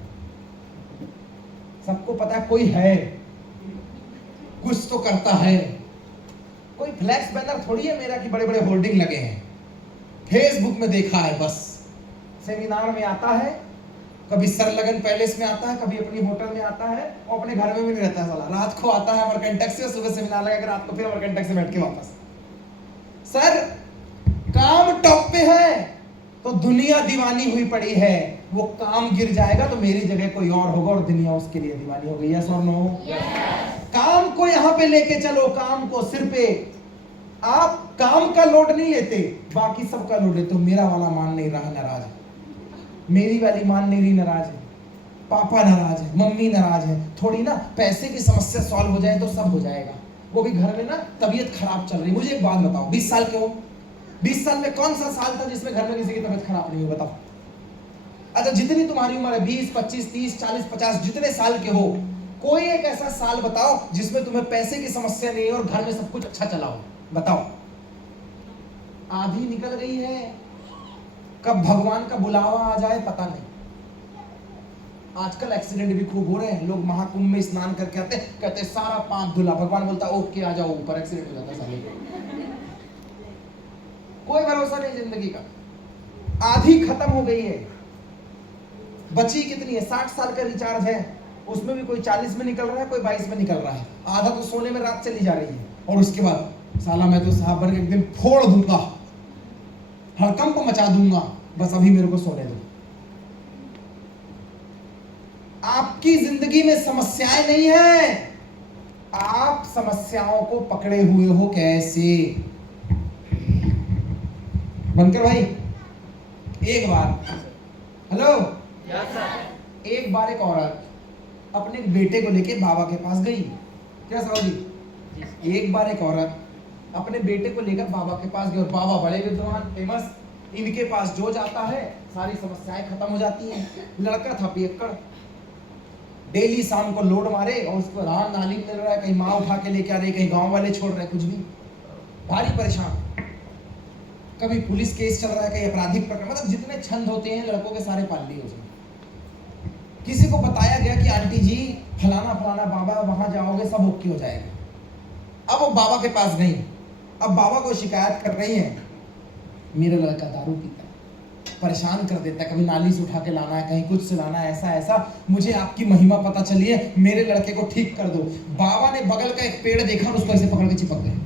सबको पता है कोई है, कुछ तो करता है। कोई फ्लैक्स बैनर थोड़ी है मेरा कि बड़े बड़े होर्डिंग लगे हैं। फेसबुक में देखा है बस। सेमिनार में आता है, कभी सरलगन पैलेस में आता है, कभी अपनी होटल में आता है, और अपने घर में भी नहीं रहता है साला। रात को आता है अमरकंटक से, सुबह सेमिनार लगा के रात को फिर अमरकंटक से बैठ के वापस। सर काम टॉप पे है तो दुनिया दीवानी हुई पड़ी है। वो काम गिर जाएगा तो मेरी जगह कोई और होगा और दुनिया उसके लिए दीवानी हो गई। यस और नो? काम को यहां पे लेके चलो, काम को सिर पे। आप काम का लोड नहीं लेते, बाकी सबका लोड लेते हो। मेरा वाला मान नहीं रहा, नाराज है। मेरी वाली मान नहीं रही, नाराज है। पापा नाराज है, मम्मी नाराज है। थोड़ी ना पैसे की समस्या सॉल्व हो जाए तो सब हो जाएगा। वो भी घर में ना तबीयत खराब चल रही। मुझे एक बात बताओ, 20 साल के हो, 20 साल में कौन सा साल था जिसमें घर में किसी की तबीयत खराब नहीं हुई? बताओ। अच्छा, जितनी तुम्हारी उम्र है, 20, 25, 30, 40, 50, जितने साल के हो, कोई एक ऐसा साल बताओ जिसमें तुम्हें पैसे की समस्या नहीं है और घर में सब कुछ अच्छा चला हो। बताओ। आधी निकल गई है, कब भगवान का बुलावा आ जाए पता नहीं। आजकल एक्सीडेंट भी खूब हो रहे हैं। लोग महाकुंभ में स्नान करके आते, कहते सारा पाप धुला, भगवान बोलता ओके आ जाओ ऊपर, एक्सीडेंट हो जाता साले। कोई भरोसा नहीं जिंदगी का। आधी खत्म हो गई है, बची कितनी है? 60 साल का रिचार्ज है, उसमें भी कोई 40 में निकल रहा है, कोई 22 में निकल रहा है। आधा तो सोने में रात चली जा रही है। और उसके बाद साला मैं तो साहब बन के एक दिन फोड़ दूंगा, हड़कंप मचा दूंगा, बस अभी मेरे को सोने दो। आपकी जिंदगी में समस्याएं नहीं है, आप समस्याओं को पकड़े हुए हो। कैसे? बनकर भाई एक बार, हेलो, एक बार एक औरत अपने बेटे को लेके बाबा के पास गई। क्या साहब जी? एक बार एक औरत अपने बेटे को लेकर बाबा के पास गई और बाबा बड़े विद्वान, फेमस, इनके पास जो जाता है सारी समस्याएं खत्म हो जाती हैं। लड़का था पियक्कड़, डेली शाम को लोड मारे और उसको रान नाली मिल रहा है, कहीं माँ उठा के लेके आ रही, कहीं गांव वाले छोड़ रहे, कुछ भी, भारी परेशान। कभी पुलिस केस चल रहा है, कहीं आपराधिक प्रकरण, मतलब जितने छंद होते हैं लड़कों के सारे पाल लिए उसने। किसी को बताया गया कि आंटी जी फलाना फलाना बाबा, वहां जाओगे सब ओके हो जाएगा। अब वो बाबा के पास गई, अब बाबा को शिकायत कर रही है, मेरा लड़का दारू पीता है, परेशान कर देता है, कभी नाली से उठा के लाना है, कहीं कुछ से लाना है, ऐसा ऐसा, मुझे आपकी महिमा पता चली है, मेरे लड़के को ठीक कर दो। बाबा ने बगल का एक पेड़ देखा और उसको ऐसे पकड़ के चिपक गए।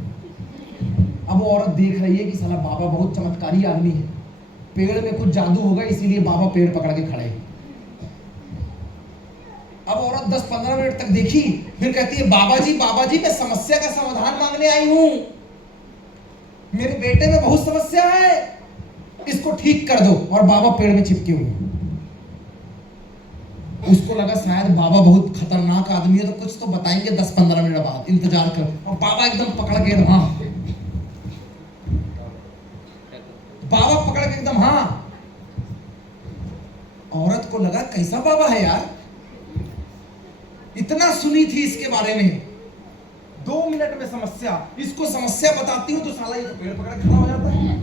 अब वो औरत देख रही है कि साला बाबा बहुत चमत्कारी आदमी है, पेड़ में कुछ जादू होगा इसीलिए बाबा पेड़ पकड़ के खड़े। अब औरत 10-15 मिनट तक देखी, फिर कहती है बाबा जी मैं समस्या का समाधान मांगने आई हूं, मेरे बेटे में बहुत समस्या है, इसको ठीक कर दो। और बाबा पेड़ में चिपके हुए। उसको लगा शायद बाबा बहुत खतरनाक आदमी है तो कुछ तो बताएंगे 10-15 मिनट बाद, इंतजार कर। और बाबा एकदम पकड़ के हाँ, बाबा पकड़ के एकदम हाँ। औरत को लगा कैसा बाबा है यार, इतना सुनी थी इसके बारे में, 2 मिनट में समस्या, इसको समस्या बताती हूं तो साला ये तो पेड़ पकड़ के खड़ा हो जाता है।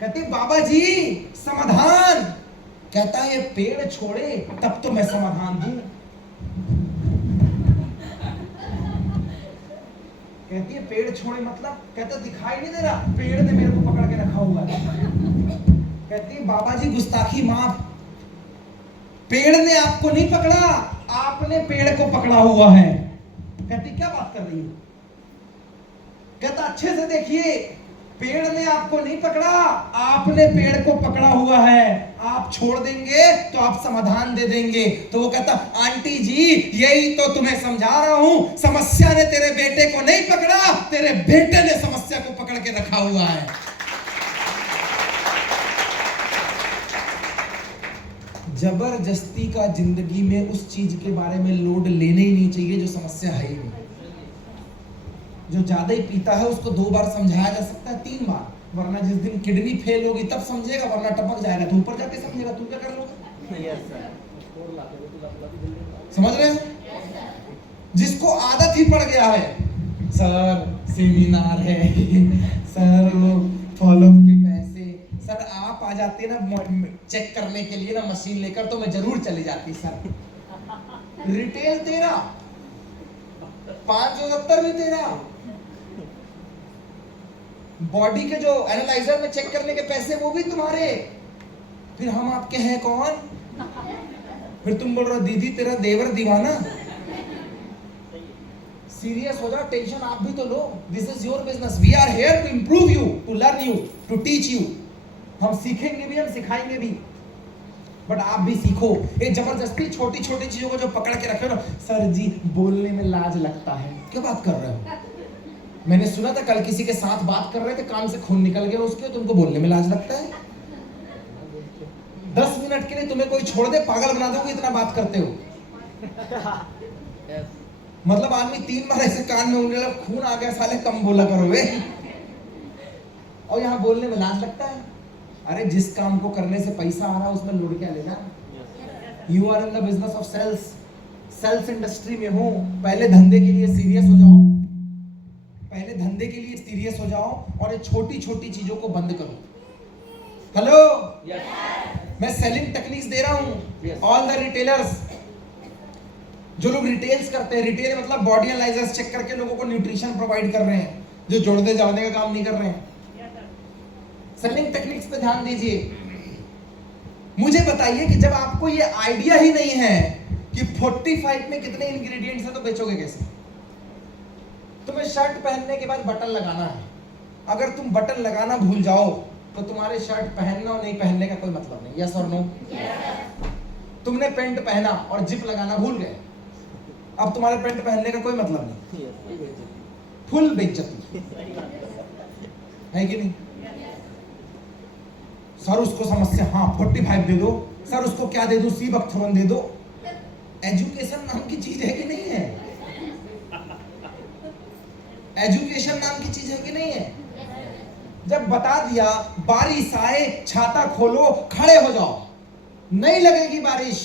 कहते बाबा जी समाधान, कहता है ये पेड़ छोड़े तब तो मैं समाधान दूं। कहती है पेड़ छोड़े मतलब, कहता दिखाई नहीं दे रहा, पेड़ ने मेरे को पकड़ के रखा हुआ है। कहती है बाबा जी गुस्ताखी माफ, पेड़ ने आपको नहीं पकड़ा, आपने पेड़ को पकड़ा हुआ है। कहती क्या बात कर रही हो? कहता अच्छे से देखिए, पेड़ ने आपको नहीं पकड़ा, आपने पेड़ को पकड़ा हुआ है। आप छोड़ देंगे तो आप समाधान दे देंगे। तो वो कहता आंटी जी यही तो तुम्हें समझा रहा हूं, समस्या ने तेरे बेटे को नहीं पकड़ा, तेरे बेटे ने समस्या को पकड़ के रखा हुआ है। जबरदस्ती का जिंदगी में उस चीज के बारे में लोड लेने ही नहीं चाहिए जो समस्या है ही नहीं। जो ज्यादा ही पीता है उसको 2 बार समझाया जा सकता है, 3 बार, वरना जिस दिन किडनी फेल होगी तब समझेगा, वरना टपक जाएगा तो ऊपर जाके समझेगा। तू क्या कर लोगे? समझ रहे हो? जिसको आदत ही पड़ गया है, सर सेमिनार है, सर वो फॉलोअप के पैसे, सर आप आ जाते ना चेक करने के लिए ना मशीन लेकर तो मैं जरूर चली जाती सर। रिटेल तेरा, 570 भी तेरा, बॉडी के जो एनालाइजर में चेक करने के पैसे वो भी तुम्हारे, फिर हम आपके हैं कौन? फिर तुम बोल रहे हो दीदी तेरा देवर दीवाना। सीरियस हो जाओ, टेंशन आप भी तो लो। This is your business, we are here to improve you, to learn you, to teach you. हम सीखेंगे भी, हम सिखाएंगे भी, बट आप भी सीखो। ये जबरदस्ती छोटी छोटी चीजों को जो पकड़ के रखे हो ना, सर जी बोलने में लाज लगता है, क्या बात कर रहे हो? मैंने सुना था कल किसी के साथ बात कर रहे थे, कान से खून निकल गया उसके, तुमको बोलने में लाज लगता है? 10 मिनट के लिए तुम्हें कोई छोड़ दे पागल बना दोगे, इतना बात करते हो। मतलब आदमी 3 बार ऐसे कान में उंगली लगा, खून आ गया साले, कम बोला करो वे, और यहाँ बोलने में लाज लगता है। अरे जिस काम को करने से पैसा आ रहा है उसमें लोड क्या लेना? You are in the business of sales, sales industry में हो। पहले धंधे के लिए सीरियस हो जाओ, पहले धंधे के लिए सीरियस हो जाओ और ये छोटी छोटी चीजों को बंद करो। हेलो, मैं सेलिंग टेक्निक्स दे रहा हूं ऑल द रिटेलर्स, जो लोग रिटेल्स करते हैं। रिटेल मतलब बॉडी एनालाइजर्स चेक करके लोगों को न्यूट्रिशन प्रोवाइड कर रहे हैं, जो जोड़ने जाने का काम नहीं कर रहे हैं। सेलिंग टेक्निक्स पे ध्यान दीजिए। मुझे बताइए कि जब आपको ये आइडिया ही नहीं है कि 45 में कितने इंग्रेडिएंट्स हैं तो बेचोगे कैसे? तुम्हें शर्ट पहनने के बाद बटन लगाना है, अगर तुम बटन लगाना भूल जाओ तो तुम्हारे शर्ट पहनना और नहीं पहनने का कोई मतलब नहीं। यस और नो? तुमने पैंट पहना और जिप लगाना भूल गए, अब तुम्हारे पैंट पहनने का कोई मतलब नहीं, फुल बेइज्जती है कि नहीं? सर उसको समस्या, हाँ 45 दे दो, सर उसको क्या दे दूं, सी बख्तरन दे दो। एजुकेशन नाम की चीज है कि नहीं है? एजुकेशन नाम की चीज है कि नहीं है? जब बता दिया बारिश आए छाता खोलो खड़े हो जाओ, नहीं लगेगी बारिश।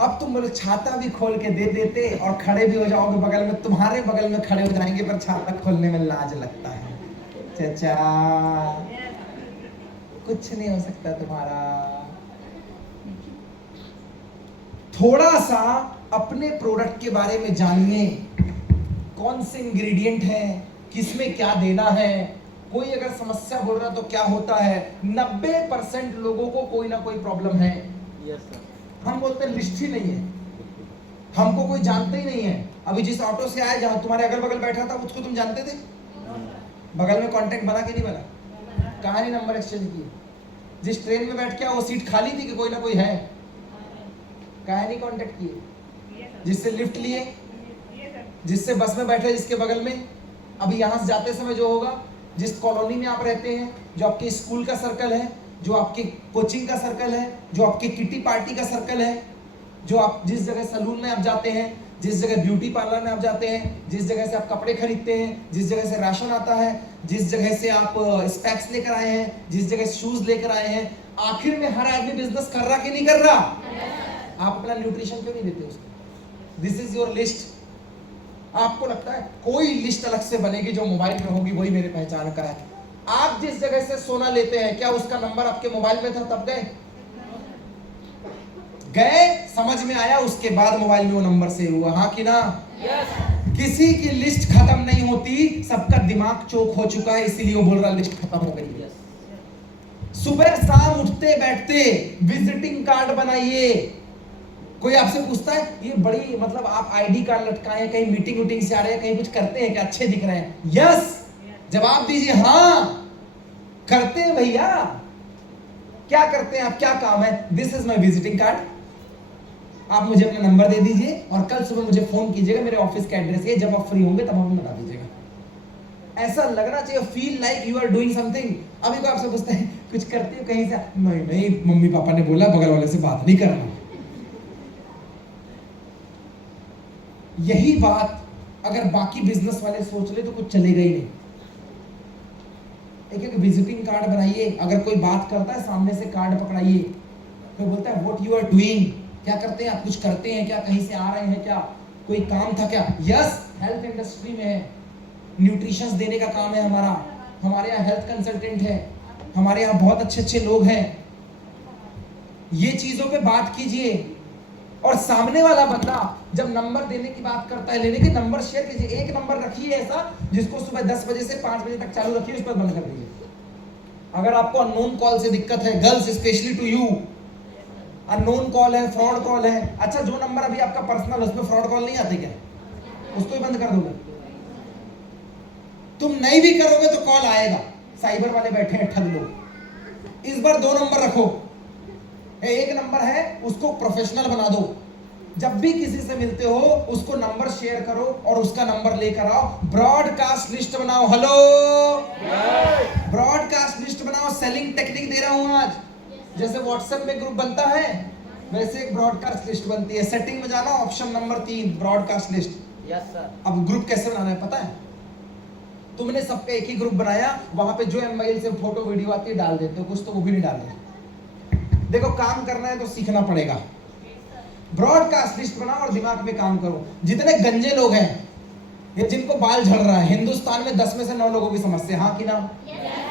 अब तुम बोले छाता भी खोल के दे देते और खड़े भी हो जाओगे बगल में, तुम्हारे बगल में खड़े हो जाएंगे, पर छाता खोलने में लाज लगता है। चाचा कुछ नहीं हो सकता तुम्हारा। थोड़ा सा अपने प्रोडक्ट के बारे में जानिए, कौन से इंग्रेडिएंट हैं, किसमें क्या देना है। कोई अगर समस्या बोल रहा तो क्या होता है, 90% लोगों को कोई ना कोई प्रॉब्लम है। हम बोलते हैं लिस्ट ही नहीं है, हमको कोई जानते ही नहीं है। अभी जिस ऑटो से आया, जहां तुम्हारे अगल बगल बैठा था, उसको तुम जानते थे? बगल में कांटेक्ट बना कि नहीं बना? कहाँ नहीं नंबर एक्सचेंज किए? जिस ट्रेन में बैठ के वो सीट खाली थी कि कोई ना कोई है? कहाँ नहीं कांटेक्ट किए? जिससे लिफ्ट लिए, जिससे बस में बैठे, जिसके बगल में, अभी यहाँ से जाते समय जो होगा, जिस कॉलोनी में आप रहते हैं, जो आपके स्कूल का सर्कल है, जो आपके कोचिंग का सर्कल है, जो आपके किटी पार्टी का सर्कल है, जो आप जिस जगह सैलून में आप जाते हैं, जिस जगह ब्यूटी पार्लर में आप जाते हैं, जिस जगह से आप कपड़े खरीदते हैं, जिस जगह से राशन आता है, जिस जगह से आप स्पेक्स लेकर आए हैं, जिस जगह से शूज लेकर आए हैं, आखिर में हर आदमी बिजनेस कर रहा कि नहीं कर रहा? आप अपना न्यूट्रिशन क्यों नहीं देते उसको? This is your list. आपको लगता है कोई लिस्ट अलग से बनेगी जो मोबाइल में होगी वही मेरे पहचान का है? आप जिस जगह से सोना लेते हैं, क्या उसका नंबर आपके मोबाइल में था तब गए समझ में आया, उसके बाद मोबाइल में वो नंबर सेव हुआ, हाँ कि ना? yes. किसी की लिस्ट खत्म नहीं होती, सबका दिमाग चोक हो चुका है, इसीलिए वो बोल रहा लिस्ट खत्म हो गई है। सुबह शाम उठते बैठते विजिटिंग कार्ड बनाइए। कोई आपसे पूछता है ये बड़ी मतलब आप आईडी कार्ड लटकाए, कहीं मीटिंग वीटिंग से आ रहे हैं, कहीं कुछ करते हैं क्या, अच्छे दिख रहे हैं? यस, जवाब दीजिए हाँ करते हैं भैया। क्या करते हैं आप, क्या काम है? This is my visiting card. आप मुझे अपना नंबर दे दीजिए और कल सुबह मुझे फोन कीजिएगा, मेरे ऑफिस का एड्रेस है, जब आप फ्री होंगे तब हमें बता दीजिएगा। ऐसा लगना चाहिए, feel like you are doing something. अभी को आपसे पूछते हैं कुछ करते हो कहीं से? नहीं नहीं, मम्मी पापा ने बोला बगल वाले से बात नहीं करना। यही बात अगर बाकी बिजनेस वाले सोच ले तो कुछ चलेगा ही नहीं। एक विजिटिंग कार्ड बनाइए, अगर कोई बात करता है सामने से कार्ड पकड़ाइए, कोई बोलता है व्हाट यू आर डूइंग, क्या करते हैं आप, कुछ करते हैं क्या, कहीं से आ रहे हैं क्या, कोई काम था क्या? यस, हेल्थ इंडस्ट्री में है, न्यूट्रिशन देने का काम है हमारा, हमारे यहाँ हेल्थ कंसल्टेंट है, हमारे यहाँ बहुत अच्छे अच्छे लोग हैं। ये चीजों पे बात कीजिए। और सामने वाला बंदा जब नंबर देने की बात करता है, लेने के नंबर शेयर कीजिए। एक नंबर रखिए ऐसा जिसको सुबह 10 बजे से 5 बजे तक चालू रखिए, उस पर बंद कर दीजिए। अगर आपको अननोन कॉल से दिक्कत है, girls specially to you, unknown call है, फ्रॉड कॉल है, अच्छा जो नंबर अभी आपका पर्सनल, उसमें फ्रॉड कॉल नहीं आते क्या, उसको ही बंद कर दोगे? तुम नहीं भी करोगे तो कॉल आएगा, साइबर वाले बैठे हैं ठग लोग। इस बार 2 नंबर रखो, एक नंबर है उसको प्रोफेशनल बना दो। जब भी किसी से मिलते हो उसको नंबर शेयर करो और उसका नंबर लेकर आओ, ब्रॉडकास्ट लिस्ट बनाओ। हेलो, ब्रॉडकास्ट लिस्ट बनाओ। सेलिंग टेक्निक दे रहा हूं आज। जैसे व्हाट्सएप में ग्रुप बनता है वैसे एक ब्रॉडकास्ट लिस्ट बनती है। सेटिंग में जाना, option number 3 broadcast list. Yes sir. अब ग्रुप कैसे बनाना है पता है? तुमने सबका एक ही ग्रुप बनाया, वहां पे जो मोबाइल से फोटो वीडियो आती है डाल देते हो, कुछ तो वो भी नहीं डाल रहे। देखो काम करना है तो सीखना पड़ेगा। ब्रॉडकास्ट लिस्ट बनाओ और दिमाग में काम करो। जितने गंजे लोग हैं या जिनको बाल झड़ रहा है, हिंदुस्तान में 10 में से 9 लोगों की समस्या, हाँ कि ना?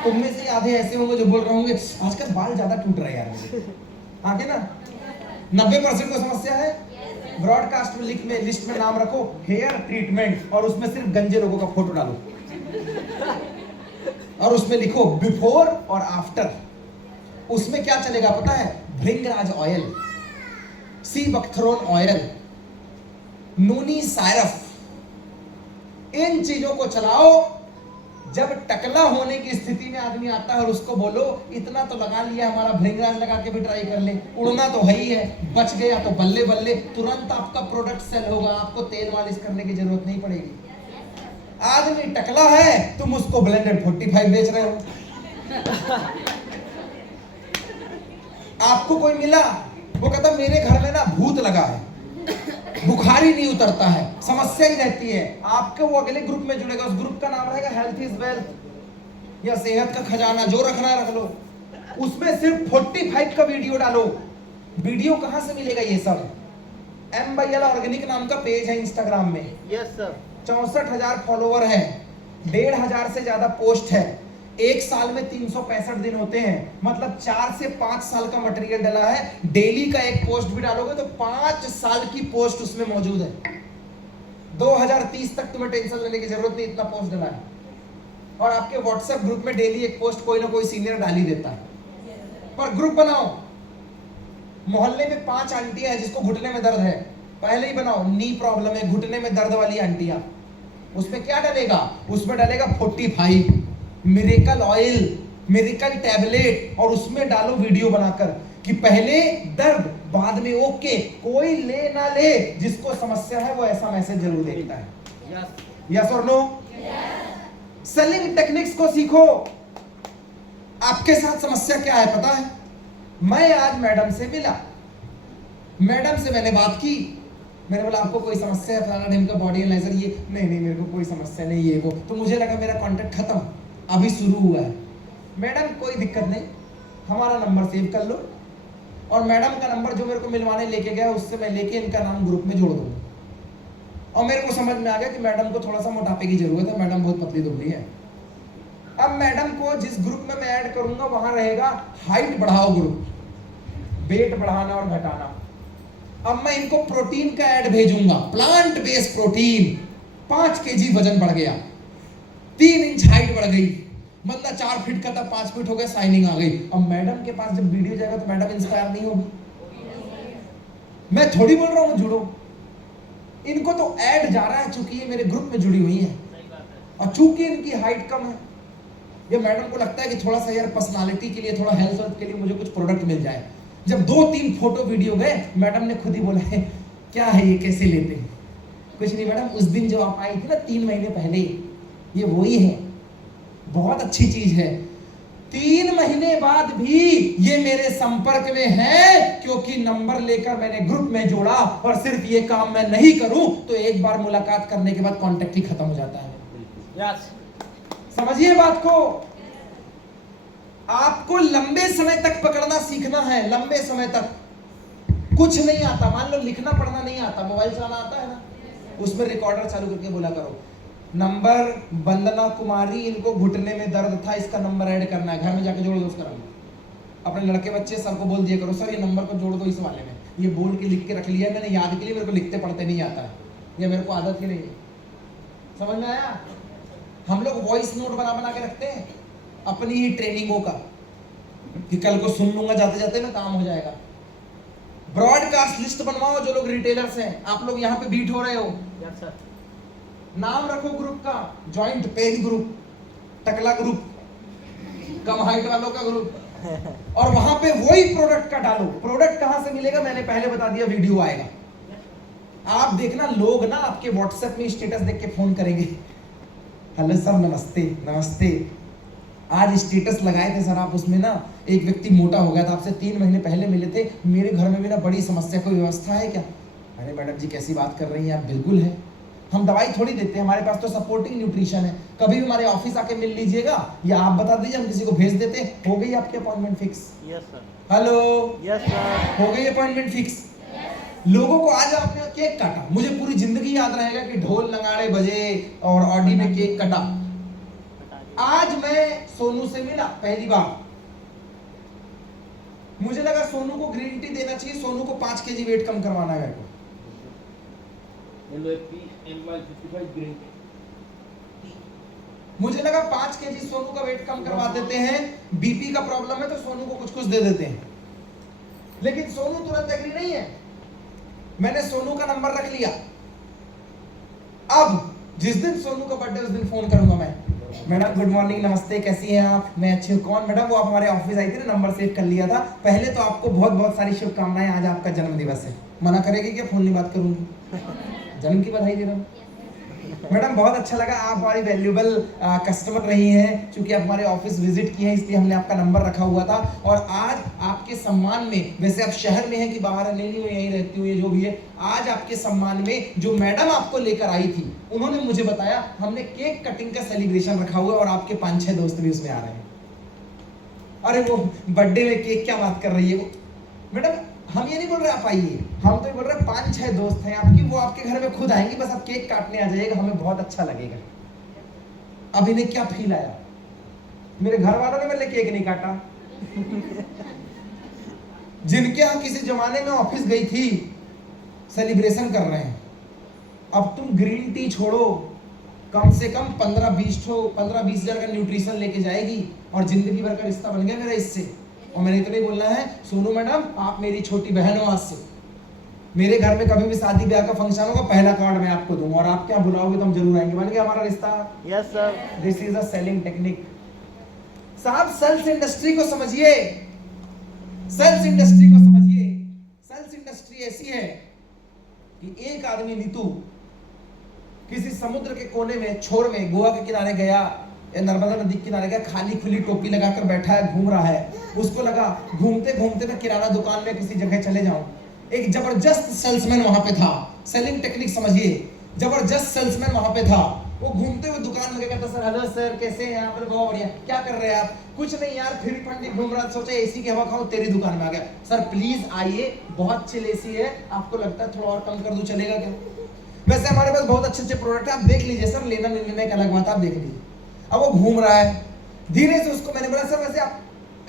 तुम में से आधे ऐसे होंगे जो बोल रहे होंगे आजकल बाल ज्यादा टूट रहे हैं यार, हाँ कि ना? 90% को समस्या है। ब्रॉडकास्ट में लिस्ट में नाम रखो हेयर ट्रीटमेंट और उसमें सिर्फ गंजे लोगों का फोटो डालो और उसमें लिखो बिफोर और आफ्टर। उसमें क्या चलेगा पता है? भृंगराज ऑयल, सी बकथरोन ऑयल, नूनी सायरफ, इन चीजों को चलाओ। जब टकला होने की स्थिति में आदमी आता है और उसको बोलो इतना तो लगा लिया, हमारा भृंगराज लगा के भी ट्राई कर ले, उड़ना तो है ही है, बच गया तो बल्ले बल्ले, तुरंत आपका प्रोडक्ट सेल होगा, आपको तेल मालिश करने की जरूरत नहीं पड़ेगी। आदमी टकला है, तुम उसको ब्लेंडेड 45 बेच रहे हो। आपको कोई मिला, वो कहता मेरे घर में ना भूत लगा है, बुखार ही नहीं उतरता है, समस्या ही रहती है। आपके वो अगले ग्रुप में जुड़ेगा, उस ग्रुप का नाम रहेगा हेल्थ इज वेल्थ या सेहत का खजाना, जो रखना है रख लो। उसमें सिर्फ 45 का वीडियो डालो। वीडियो कहां से मिलेगा ये सब? MYL ऑर्गेनिक नाम का पेज है इंस्टाग्राम में। Yes sir. 64,000 फॉलोवर है, 1,500 से ज्यादा पोस्ट है, एक साल में 365 दिन होते हैं, मतलब 4 से 5 साल का मटेरियल डाला है। डेली का एक पोस्ट भी डालोगे तो 5 साल की पोस्ट उसमें मौजूद है। 2030 तक तुम्हें टेंशन लेने की जरूरत नहीं, इतना पोस्ट डाला है। और आपके व्हाट्सएप ग्रुप में डेली एक पोस्ट कोई ना कोई सीनियर डाल ही देता है। पर ग्रुप बनाओ, मोहल्ले में 5 आंटियां हैं जिसको घुटने में दर्द है, पहले ही बनाओ नी प्रॉब्लम है, घुटने में दर्द वाली आंटियां। उसमें क्या डालेगा? उसमें डालेगा 45 मिरेकल ऑयल, मिरेकल टैबलेट, और उसमें डालो वीडियो बनाकर कि पहले दर्द बाद में ओके। कोई ले ना ले, जिसको समस्या है वो ऐसा मैसेज जरूर देखता है। यस और नो? सेलिंग टेक्निक्स को सीखो। आपके साथ समस्या क्या है पता है? मैं आज मैडम से मिला, मैडम से मैंने बात की, मैंने बोला आपको कोई समस्या है फलाना ढंग का बॉडी एनालाइजर, ये नहीं मेरे को कोई समस्या नहीं, ये वो, तो मुझे लगा मेरा कॉन्टेक्ट खत्म, अभी शुरू हुआ है। मैडम कोई दिक्कत नहीं, हमारा नंबर सेव कर लो, और मैडम का नंबर जो मेरे को मिलवाने लेके गया उससे मैं लेके इनका नाम ग्रुप में जोड़ दूंगा। और मेरे को समझ में आ गया कि मैडम को थोड़ा सा मोटापे की जरूरत है, मैडम बहुत पतली दुबली है। अब मैडम को जिस ग्रुप में मैं ऐड करूंगा वहां रहेगा हाइट बढ़ाओ ग्रुप, वेट बढ़ाना और घटाना। अब मैं इनको प्रोटीन का ऐड भेजूंगा, प्लांट बेस्ड प्रोटीन, 5 kg वजन बढ़ गया, 3 इंच हाइट बढ़ गई, बंदा 4 फीट का था 5 फीट हो गया, शाइनिंग आ गई। अब मैडम के पास जब वीडियो जाएगा तो मैडम इंस्पायर नहीं होगी? मैं थोड़ी बोल रहा हूं जुड़ो, इनको तो ऐड जा रहा है, चूंकि ये मेरे ग्रुप में जुड़ी हुई है और चूंकि इनकी हाइट कम है, ये मैडम को लगता है कि थोड़ा सा यार पर्सनालिटी के लिए, थोड़ा हेल्थ के लिए मुझे कुछ प्रोडक्ट मिल जाए। जब 2-3 फोटो वीडियो गए, मैडम ने खुद ही बोला है क्या है ये, कैसे लेते हैं? कुछ नहीं मैडम, उस दिन जो आप आई थी ना 3 महीने पहले, ये वही है, बहुत अच्छी चीज है। 3 महीने बाद भी ये मेरे संपर्क में है, क्योंकि नंबर लेकर मैंने ग्रुप में जोड़ा। और सिर्फ ये काम मैं नहीं करूं तो एक बार मुलाकात करने के बाद कांटेक्ट ही खत्म हो जाता है। यस, समझिए बात को। आपको लंबे समय तक पकड़ना सीखना है, लंबे समय तक। कुछ नहीं आता, मान लो लिखना पढ़ना नहीं आता, मोबाइल चलाना आता है ना, उसमें रिकॉर्डर चालू करके बोला करो, नंबर वंदना कुमारी, इनको घुटने में दर्द था, इसका नंबर ऐड करना है, घर में जाके जोड़ दो उसका नंबर। अपने लड़के बच्चे सर को बोल दिया करो, सर ये नंबर को जोड़ दो इस वाले में। ये बोल के लिख के रख लिया मैंने याद के लिए, मेरे को लिखते पढ़ते नहीं आता है, ये मेरे को आदत ही नहीं है। समझ में आया? हम लोग वॉइस नोट बना बना के रखते हैं अपनी ही ट्रेनिंगों का, कि कल को सुन लूंगा जाते जाते में काम हो जाएगा। ब्रॉडकास्ट लिस्ट बनवाओ, जो लोग रिटेलर्स हैं, आप लोग यहाँ पे बीट हो रहे हो, यस सर, नाम रखो ग्रुप का, जॉइंट पेन ग्रुप, टकला ग्रुप, कम हाइट वालों का ग्रुप, और वहां पे वही प्रोडक्ट का डालो। प्रोडक्ट कहां से मिलेगा मैंने पहले बता दिया, वीडियो आएगा। आप देखना लोग ना आपके व्हाट्सएप में स्टेटस देख के फोन करेंगे, हेलो सर नमस्ते नमस्ते, आज स्टेटस लगाए थे सर आप, उसमें ना एक व्यक्ति मोटा हो गया था, आपसे 3 महीने पहले मिले थे, मेरे घर में भी ना बड़ी समस्या, कोई व्यवस्था है क्या? अरे मैडम जी कैसी बात कर रही हैं आप, बिल्कुल है, हम दवाई थोड़ी देते हैं, हमारे पास तो सपोर्टिंग न्यूट्रिशन है, कभी भी हमारे ऑफिस आके मिल लीजिएगा, या आप बता दीजिए हम किसी को भेज देते हैं, हो गई आपकी appointment fix. Yes sir, hello, yes sir, हो गई अपॉइंटमेंट फिक्स। लोगों को आज आपने केक काटा, मुझे पूरी जिंदगी याद रहेगा कि ढोल नगाड़े बजे और ऑडी में केक कटा। आज मैं सोनू से मिला पहली बार, मुझे लगा सोनू को ग्रीन टी देना चाहिए, सोनू को 5 kg वेट कम करवाना है मेरे को। मुझे लगा 5 kg सोनू का वेट कम करवा देते हैं, बीपी का प्रॉब्लम है तो सोनू को कुछ कुछ दे देते हैं, लेकिन सोनू तुरंत एग्री नहीं है। मैंने सोनू का नंबर रख लिया, अब जिस दिन सोनू का बर्थडे उस दिन फोन करूंगा मैं, मैडम गुड मॉर्निंग नमस्ते कैसी हैं आप? मैं अच्छी हूँ। कौन मैडम? वो आप हमारे ऑफिस आई थी ना, नंबर सेव कर लिया था। पहले तो आपको बहुत बहुत सारी शुभकामनाएं, आज आपका जन्म दिवस है। मना करेगी क्या? फोन नहीं बात करूंगी, जन्म की बधाई दे रहा हूँ। मैडम बहुत अच्छा लगा, आप हमारी वैल्यूबल कस्टमर रही हैं, क्योंकि आप हमारे ऑफिस विजिट किए हैं इसलिए हमने आपका नंबर रखा हुआ था, और आज आपके सम्मान में, वैसे आप शहर में हैं कि बाहर, नहीं यहीं रहती हुई जो भी है, आज आपके सम्मान में जो मैडम आपको लेकर आई थी उन्होंने मुझे बताया हमने केक कटिंग का सेलिब्रेशन रखा हुआ है और आपके 5-6 दोस्त भी उसमें आ रहे हैं। अरे वो बर्थडे में केक क्या बात कर रही है वो मैडम, हम ये नहीं बोल रहे आप आइए, हम तो बोल रहे 5-6 दोस्त हैं आपकी, वो आपके घर में खुद आएंगी, बस आप केक काटने आ जाइएगा, हमें बहुत अच्छा लगेगा। अब इन्हें क्या फील आया? मेरे घर वालों ने मेरे लिए केक नहीं काटा, जिनके यहाँ किसी जमाने में ऑफिस गई थी सेलिब्रेशन कर रहे हैं। अब तुम ग्रीन टी छोड़ो, कम से कम 15-20 हजार का न्यूट्रिशन लेके जाएगी, और जिंदगी भर का रिश्ता बन गया मेरा इससे। और मैंने इतना ही बोलना है, सोनू मैडम आप मेरी छोटी बहन हो, आज से मेरे घर में कभी भी शादी ब्याह का फंक्शन होगा, पहला कार्ड मैं आपको दूंगा, और आप क्या बुलाओगे तो हम जरूर आएंगे। बन गया हमारा रिश्ता। Yes sir, this is a selling technique. साहब सेल्स इंडस्ट्री को समझिए, सेल्स इंडस्ट्री को समझिए। सेल्स इंडस्ट्री ऐसी है कि एक आदमी नीतू किसी समुद्र के कोने में, छोर में, गोवा के किनारे गया, ये नर्मदा नदी के किनारे गया, खाली खुली टोपी लगाकर बैठा है, घूम रहा है। उसको लगा घूमते घूमते मैं किराना दुकान में किसी जगह चले जाऊं। एक जबरदस्त सेल्समैन वहां पे था, सेलिंग टेक्निक समझिए, जबरदस्त सेल्समैन वहां पे था। वो घूमते हुए दुकान में कहता, सर हेलो सर कैसे हैं आप? बहुत बढ़िया। क्या कर रहे हैं आप? कुछ नहीं यार, फिर पंडित घूम रहा, सोचा एसी की हवा खाऊं, तेरी दुकान में आ गया। सर प्लीज आइए, बहुत चिल एसी है, आपको लगता है थोड़ा और कम कर दूं, चलेगा क्या? वैसे हमारे पास बहुत अच्छे अच्छे प्रोडक्ट है, आप देख लीजिए सर, लेना नहीं लेना एक अलग बात, आप देख लीजिए। अब वो घूम रहा है, धीरे से उसको मैंने बोला, सर वैसे आप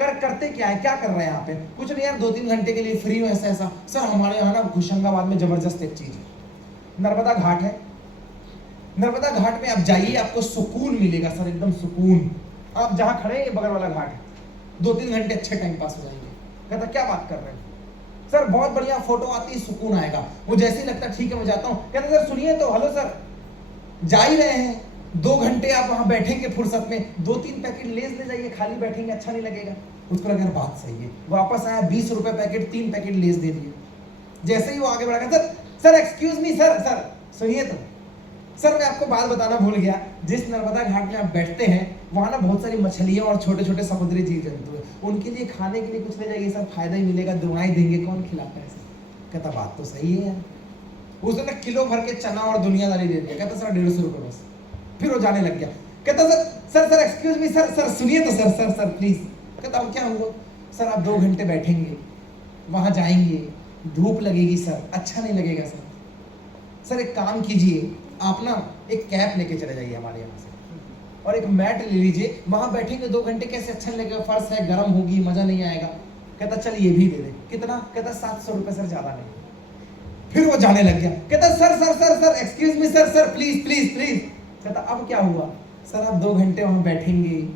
करते क्या है, क्या कर रहे हैं यहाँ पे? कुछ नहीं यार, 2-3 घंटे के लिए फ्री हूँ, ऐसा ऐसा। सर हमारे यहाँ ना होशंगाबाद में जबरदस्त एक चीज है, नर्मदा घाट है। नर्मदा घाट में आप जाइए, आपको सुकून मिलेगा सर, एकदम सुकून। आप जहाँ खड़े हैं ये बगल वाला घाट है, 2-3 घंटे अच्छे टाइम पास हो जाएंगे। कहता क्या बात कर रहे हैं सर, बहुत बढ़िया फोटो आती है, सुकून आएगा। वो जैसे ही लगता ठीक है मैं जाता हूँ। कहता सर सुनिए तो, हेलो सर, जा ही रहे हैं, 2 घंटे आप वहां बैठेंगे फुर्सत में, 2-3 पैकेट लेज ले जाइए, खाली बैठेंगे, अच्छा नहीं लगेगा। उसको लगा बात सही है, वापस आया, 20 रुपए पैकेट, 3 पैकेट लेज दे दिए। जैसे ही वो आगे बढ़ा, सर एक्सक्यूज मी सर सुनिए तो, सर मैं आपको बात बताना भूल गया, जिस नर्मदा घाट में आप बैठते हैं वहां ना बहुत सारी मछलियां और छोटे छोटे समुद्री जीव जंतु है, उनके लिए खाने के लिए कुछ ले जाइए सर, फायदा ही मिलेगा, दुआएं देंगे, कौन खिलाता है सर? कहता बात तो सही है यार। उसने ना किलो भर के चना और दुनियादारी दे दिया। कहता सर 150 रुपए बस। फिर वो जाने लग गया। कहता सर एक्सक्यूज मी सर सुनिए तो सर प्लीज। कहता अब क्या हुआ? सर आप 2 घंटे बैठेंगे, वहां जाएंगे, धूप लगेगी सर, अच्छा नहीं लगेगा सर। सर एक काम कीजिए, आप ना एक कैप लेके चले जाइए हमारे यहाँ से, और एक मैट ले लीजिए, वहां बैठेंगे 2 घंटे, कैसे अच्छा नहीं लगेगा, फर्श है, गर्म होगी, मजा नहीं आएगा। कहता चल ये भी दे दे। कितना? कहता 700 रुपए सर, ज्यादा नहीं। फिर वो जाने लग गया। कहता sir excuse me sir please. कहता अब क्या हुआ? सर आप 2 घंटे वहां बैठेंगे,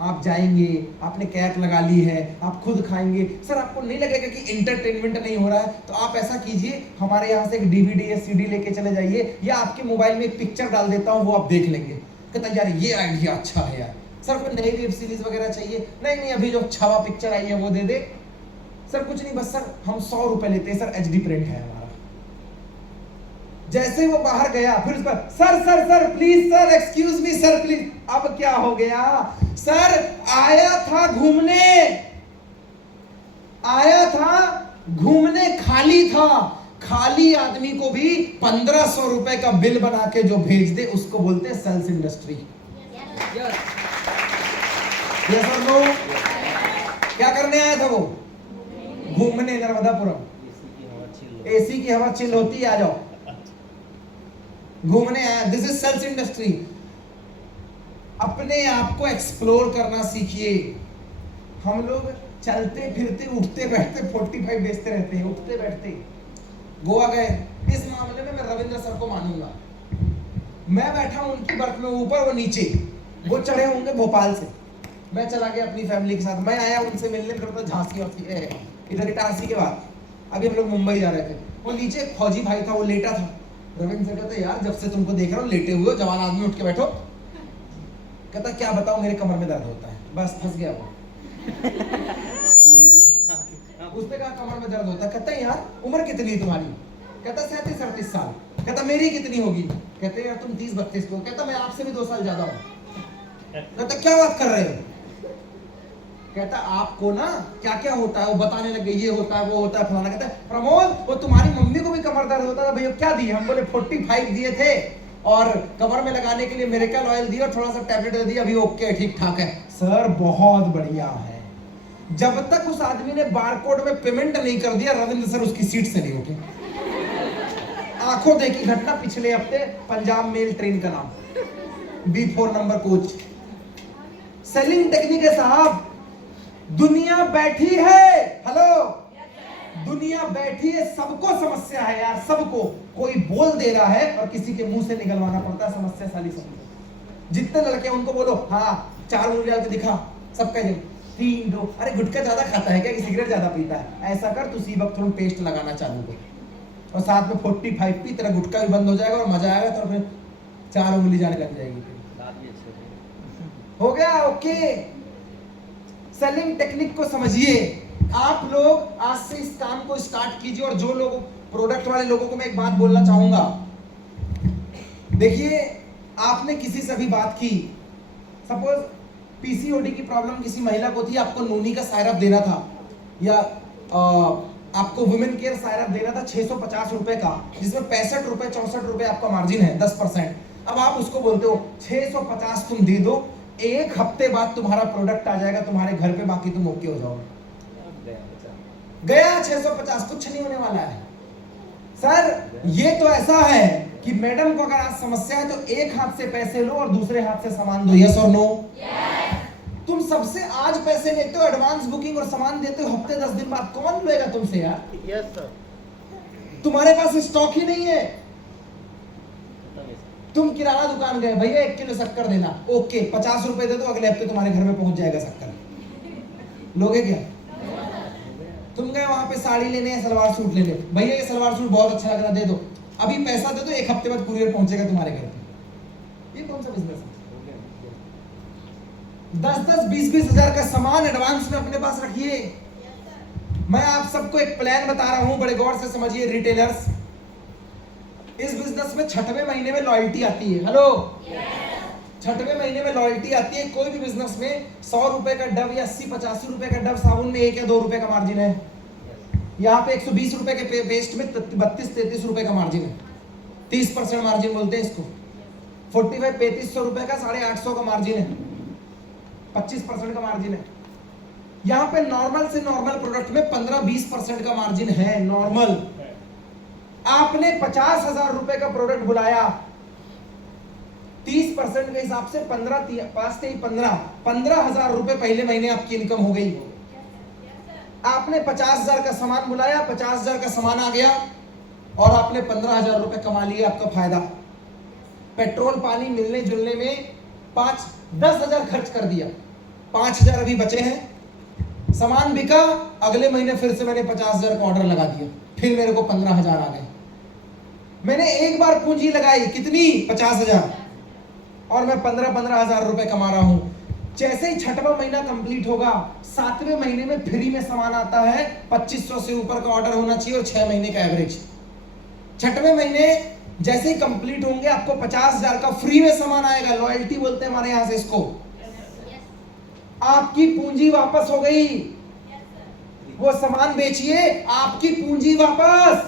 आप जाएंगे, आपने कैप लगा ली है, आप खुद खाएंगे, सर आपको नहीं लगेगा कि इंटरटेनमेंट नहीं हो रहा है? तो आप ऐसा कीजिए, हमारे यहाँ से एक DVD या CD लेके चले जाइए, या आपके मोबाइल में एक पिक्चर डाल देता हूँ, वो आप देख लेंगे। कहता यार ये आइडिया अच्छा है यार। सर कोई नई वेब सीरीज वगैरह चाहिए? नहीं अभी जो छावा पिक्चर आई है वो दे दे। सर कुछ नहीं, बस सर हम 100 रुपए लेते हैं सर, HD प्रिंट है हमारा। जैसे वो बाहर गया, फिर उस पर sir please sir excuse me sir please. अब क्या हो गया? सर आया था घूमने, खाली था। खाली आदमी को भी 1500 रुपए का बिल बना के जो भेज दे, उसको बोलते हैं सेल्स इंडस्ट्री। यस और नो? क्या करने आया था वो? घूमने, नर्मदापुरम। एसी की हवा चिल होती है, आ जाओ। घूमने आया, दिस इज सेल्स इंडस्ट्री। अपने आप को एक्सप्लोर करना सीखिए। हम लोग चलते फिरते उठते बैठते 45 बेचते रहते हैं, उठते बैठते। गोवा गए, इस मामले में मैं रविंद्र सर को मानूंगा। मैं बैठा हूं उनकी बर्थ में ऊपर, वो नीचे, वो चढ़े होंगे भोपाल से। मैं चला गया अपनी फैमिली के साथ, मैं आया उनसे मिलने, फिर तो झांसी और इधर इटारसी के बाद अभी हम लोग मुंबई जा रहे थे। वो नीचे एक फौजी भाई था, वो लेटा था। रविंद्र सर कहते यार जब से तुमको देख रहा हूँ लेटे हुए हो, जवान आदमी, उठ के बैठो। कहता क्या बताओ, मेरे कमर में दर्द होता है। बस फंस गया वो। उसने कहा कमर में दर्द होता है। कहता यार उम्र कितनी है तुम्हारी? कहता 37-38 साल। कहता मेरी कितनी होगी? कहते यार तुम 30-32 को। कहता मैं आपसे भी 2 साल ज्यादा हूँ। कहता क्या बात कर रहे हो? कहता आपको ना क्या क्या होता है वो बताने लगे, ये होता है वो होता है फलाना। कहता है प्रमोद वो तुम्हारी मम्मी को भी कमर दर्द होता था। भैया क्या दिए? हम बोले 45 दिए थे, और कमर में लगाने के लिए मिरेकल ऑयल दिया और थोड़ा सा टैबलेट दे दिया, अभी ओके ठीक ठाक है। सर बहुत बढ़िया है। जब तक उस आदमी ने बारकोड में पेमेंट नहीं कर दिया, रविंद्र सर उसकी सीट से नहीं उठे। आंखों देखी घटना पिछले हफ्ते, पंजाब मेल ट्रेन का नाम, B4 number coach. Selling technique है साहब। दुनिया बैठी है, हेलो, दुनिया बैठी है, सबको समस्या है यार, सबको। कोई बोल दे रहा है और किसी के मुंह से निकलवाना पड़ता है समस्या साली समस्या। जितने लड़के हैं उनको बोलो हाँ 4 उंगली डाल के दिखा, सबका 3 2। अरे गुटखा ज्यादा खाता है क्या कि सिगरेट ज्यादा पीता है? ऐसा कर तू सीबकथ्रोन पेस्ट लगाना चालू कर, और साथ में 45 पी, तेरा गुटखा भी बंद हो जाएगा और मजा आएगा, तो फिर 4 उंगली जाने लग जाएगी। हो गया ओके। सेलिंग टेक्निक को समझिए। आप लोग आज से इस काम को स्टार्ट कीजिए। और जो लोग प्रोडक्ट वाले लोगों को मैं एक बात बोलना चाहूंगा, देखिए आपने किसी से भी बात की, सपोज पीसीओडी की प्रॉब्लम किसी महिला को थी, आपको नोनी का सायरप देना था, या आपको वुमेन केयर सायरप देना था 650 रुपए का, जिसमें 65 रुपए 64 रुपए आपका मार्जिन है 10%। अब आप उसको बोलते हो 650 तुम दे दो, एक हफ्ते बाद तुम्हारा प्रोडक्ट आ जाएगा तुम्हारे घर पे, बाकी तुम ओके हो जाओगे। गया 650, कुछ नहीं होने वाला है सर। ये तो ऐसा है कि मैडम को अगर आज समस्या है तो एक हाथ से पैसे लो और दूसरे हाथ से सामान दो, यस और नो? तुम सबसे आज पैसे लेते हो, एडवांस बुकिंग और सामान देते हो हफ्ते 10 दिन बाद, कौन लेगा तुमसे यार? Yes sir. तुम्हारे पास स्टॉक ही नहीं है। तुम किराना दुकान गए, भैया 1 किलो शक्कर देना, ओके 50 रुपए दे दो, अगले हफ्ते तुम्हारे घर में पहुंच जाएगा शक्कर। लोगे क्या? तुम गए वहां पे साड़ी लेने, सलवार सूट लेने, भैया ये सलवार सूट बहुत अच्छा लग रहा, दे दो, अभी पैसा दे दो, 1 हफ्ते बाद कुरियर पहुंचेगा तुम्हारे घर पे। ये कौन सा बिजनेस है? 10-10, 20-20 हजार का सामान एडवांस में अपने पास रखिए। मैं आप सबको एक प्लान बता रहा हूं, बड़े गौर से समझिए रिटेलर्स। इस बिजनेस में 6वें महीने में लॉयल्टी आती है। हेलो, 6वें महीने में लॉयल्टी आती है। कोई भी बिजनेस में 100 रुपए का डब या 80-85 रुपए का डब साबुन में 1 या 2 रुपए का मार्जिन है। यहाँ पे 120 रुपए के पेस्ट में 32-33 रुपए का मार्जिन है। 30% मार्जिन बोलते हैं इसको। 45-3500 रुपए का 850 का मार्जिन है, 25% का मार्जिन है। यहाँ पे नॉर्मल से नॉर्मल प्रोडक्ट में 15-20% का मार्जिन है, नॉर्मल। आपने 50,000 रुपए का प्रोडक्ट बुलाया, 30% के हिसाब से 15,000 रुपए पहले महीने आपकी इनकम हो गई। आपने 50,000 का सामान बुलाया, 50,000 का सामान आ गया और आपने 15,000 रुपए कमा लिए, आपका फायदा। पेट्रोल पानी मिलने जुलने में 10,000 खर्च कर दिया, 5,000 अभी बचे हैं। सामान बिका, अगले महीने फिर से मैंने 50,000 का ऑर्डर लगा दिया, फिर मेरे को 15,000 आ गए। मैंने एक बार पूंजी लगाई, कितनी? 50,000, और मैं 15,000 रुपए कमा रहा हूं। जैसे ही 6वां महीना कंप्लीट होगा, 7वें महीने में फ्री में सामान आता है। 2500 से ऊपर का ऑर्डर होना चाहिए और 6 महीने का एवरेज। 6वें महीने जैसे ही कंप्लीट होंगे, आपको 50,000 का फ्री में सामान आएगा। लॉयल्टी बोलते हैं हमारे यहां से इसको। आपकी पूंजी वापस हो गई, वो सामान बेचिए, आपकी पूंजी वापस।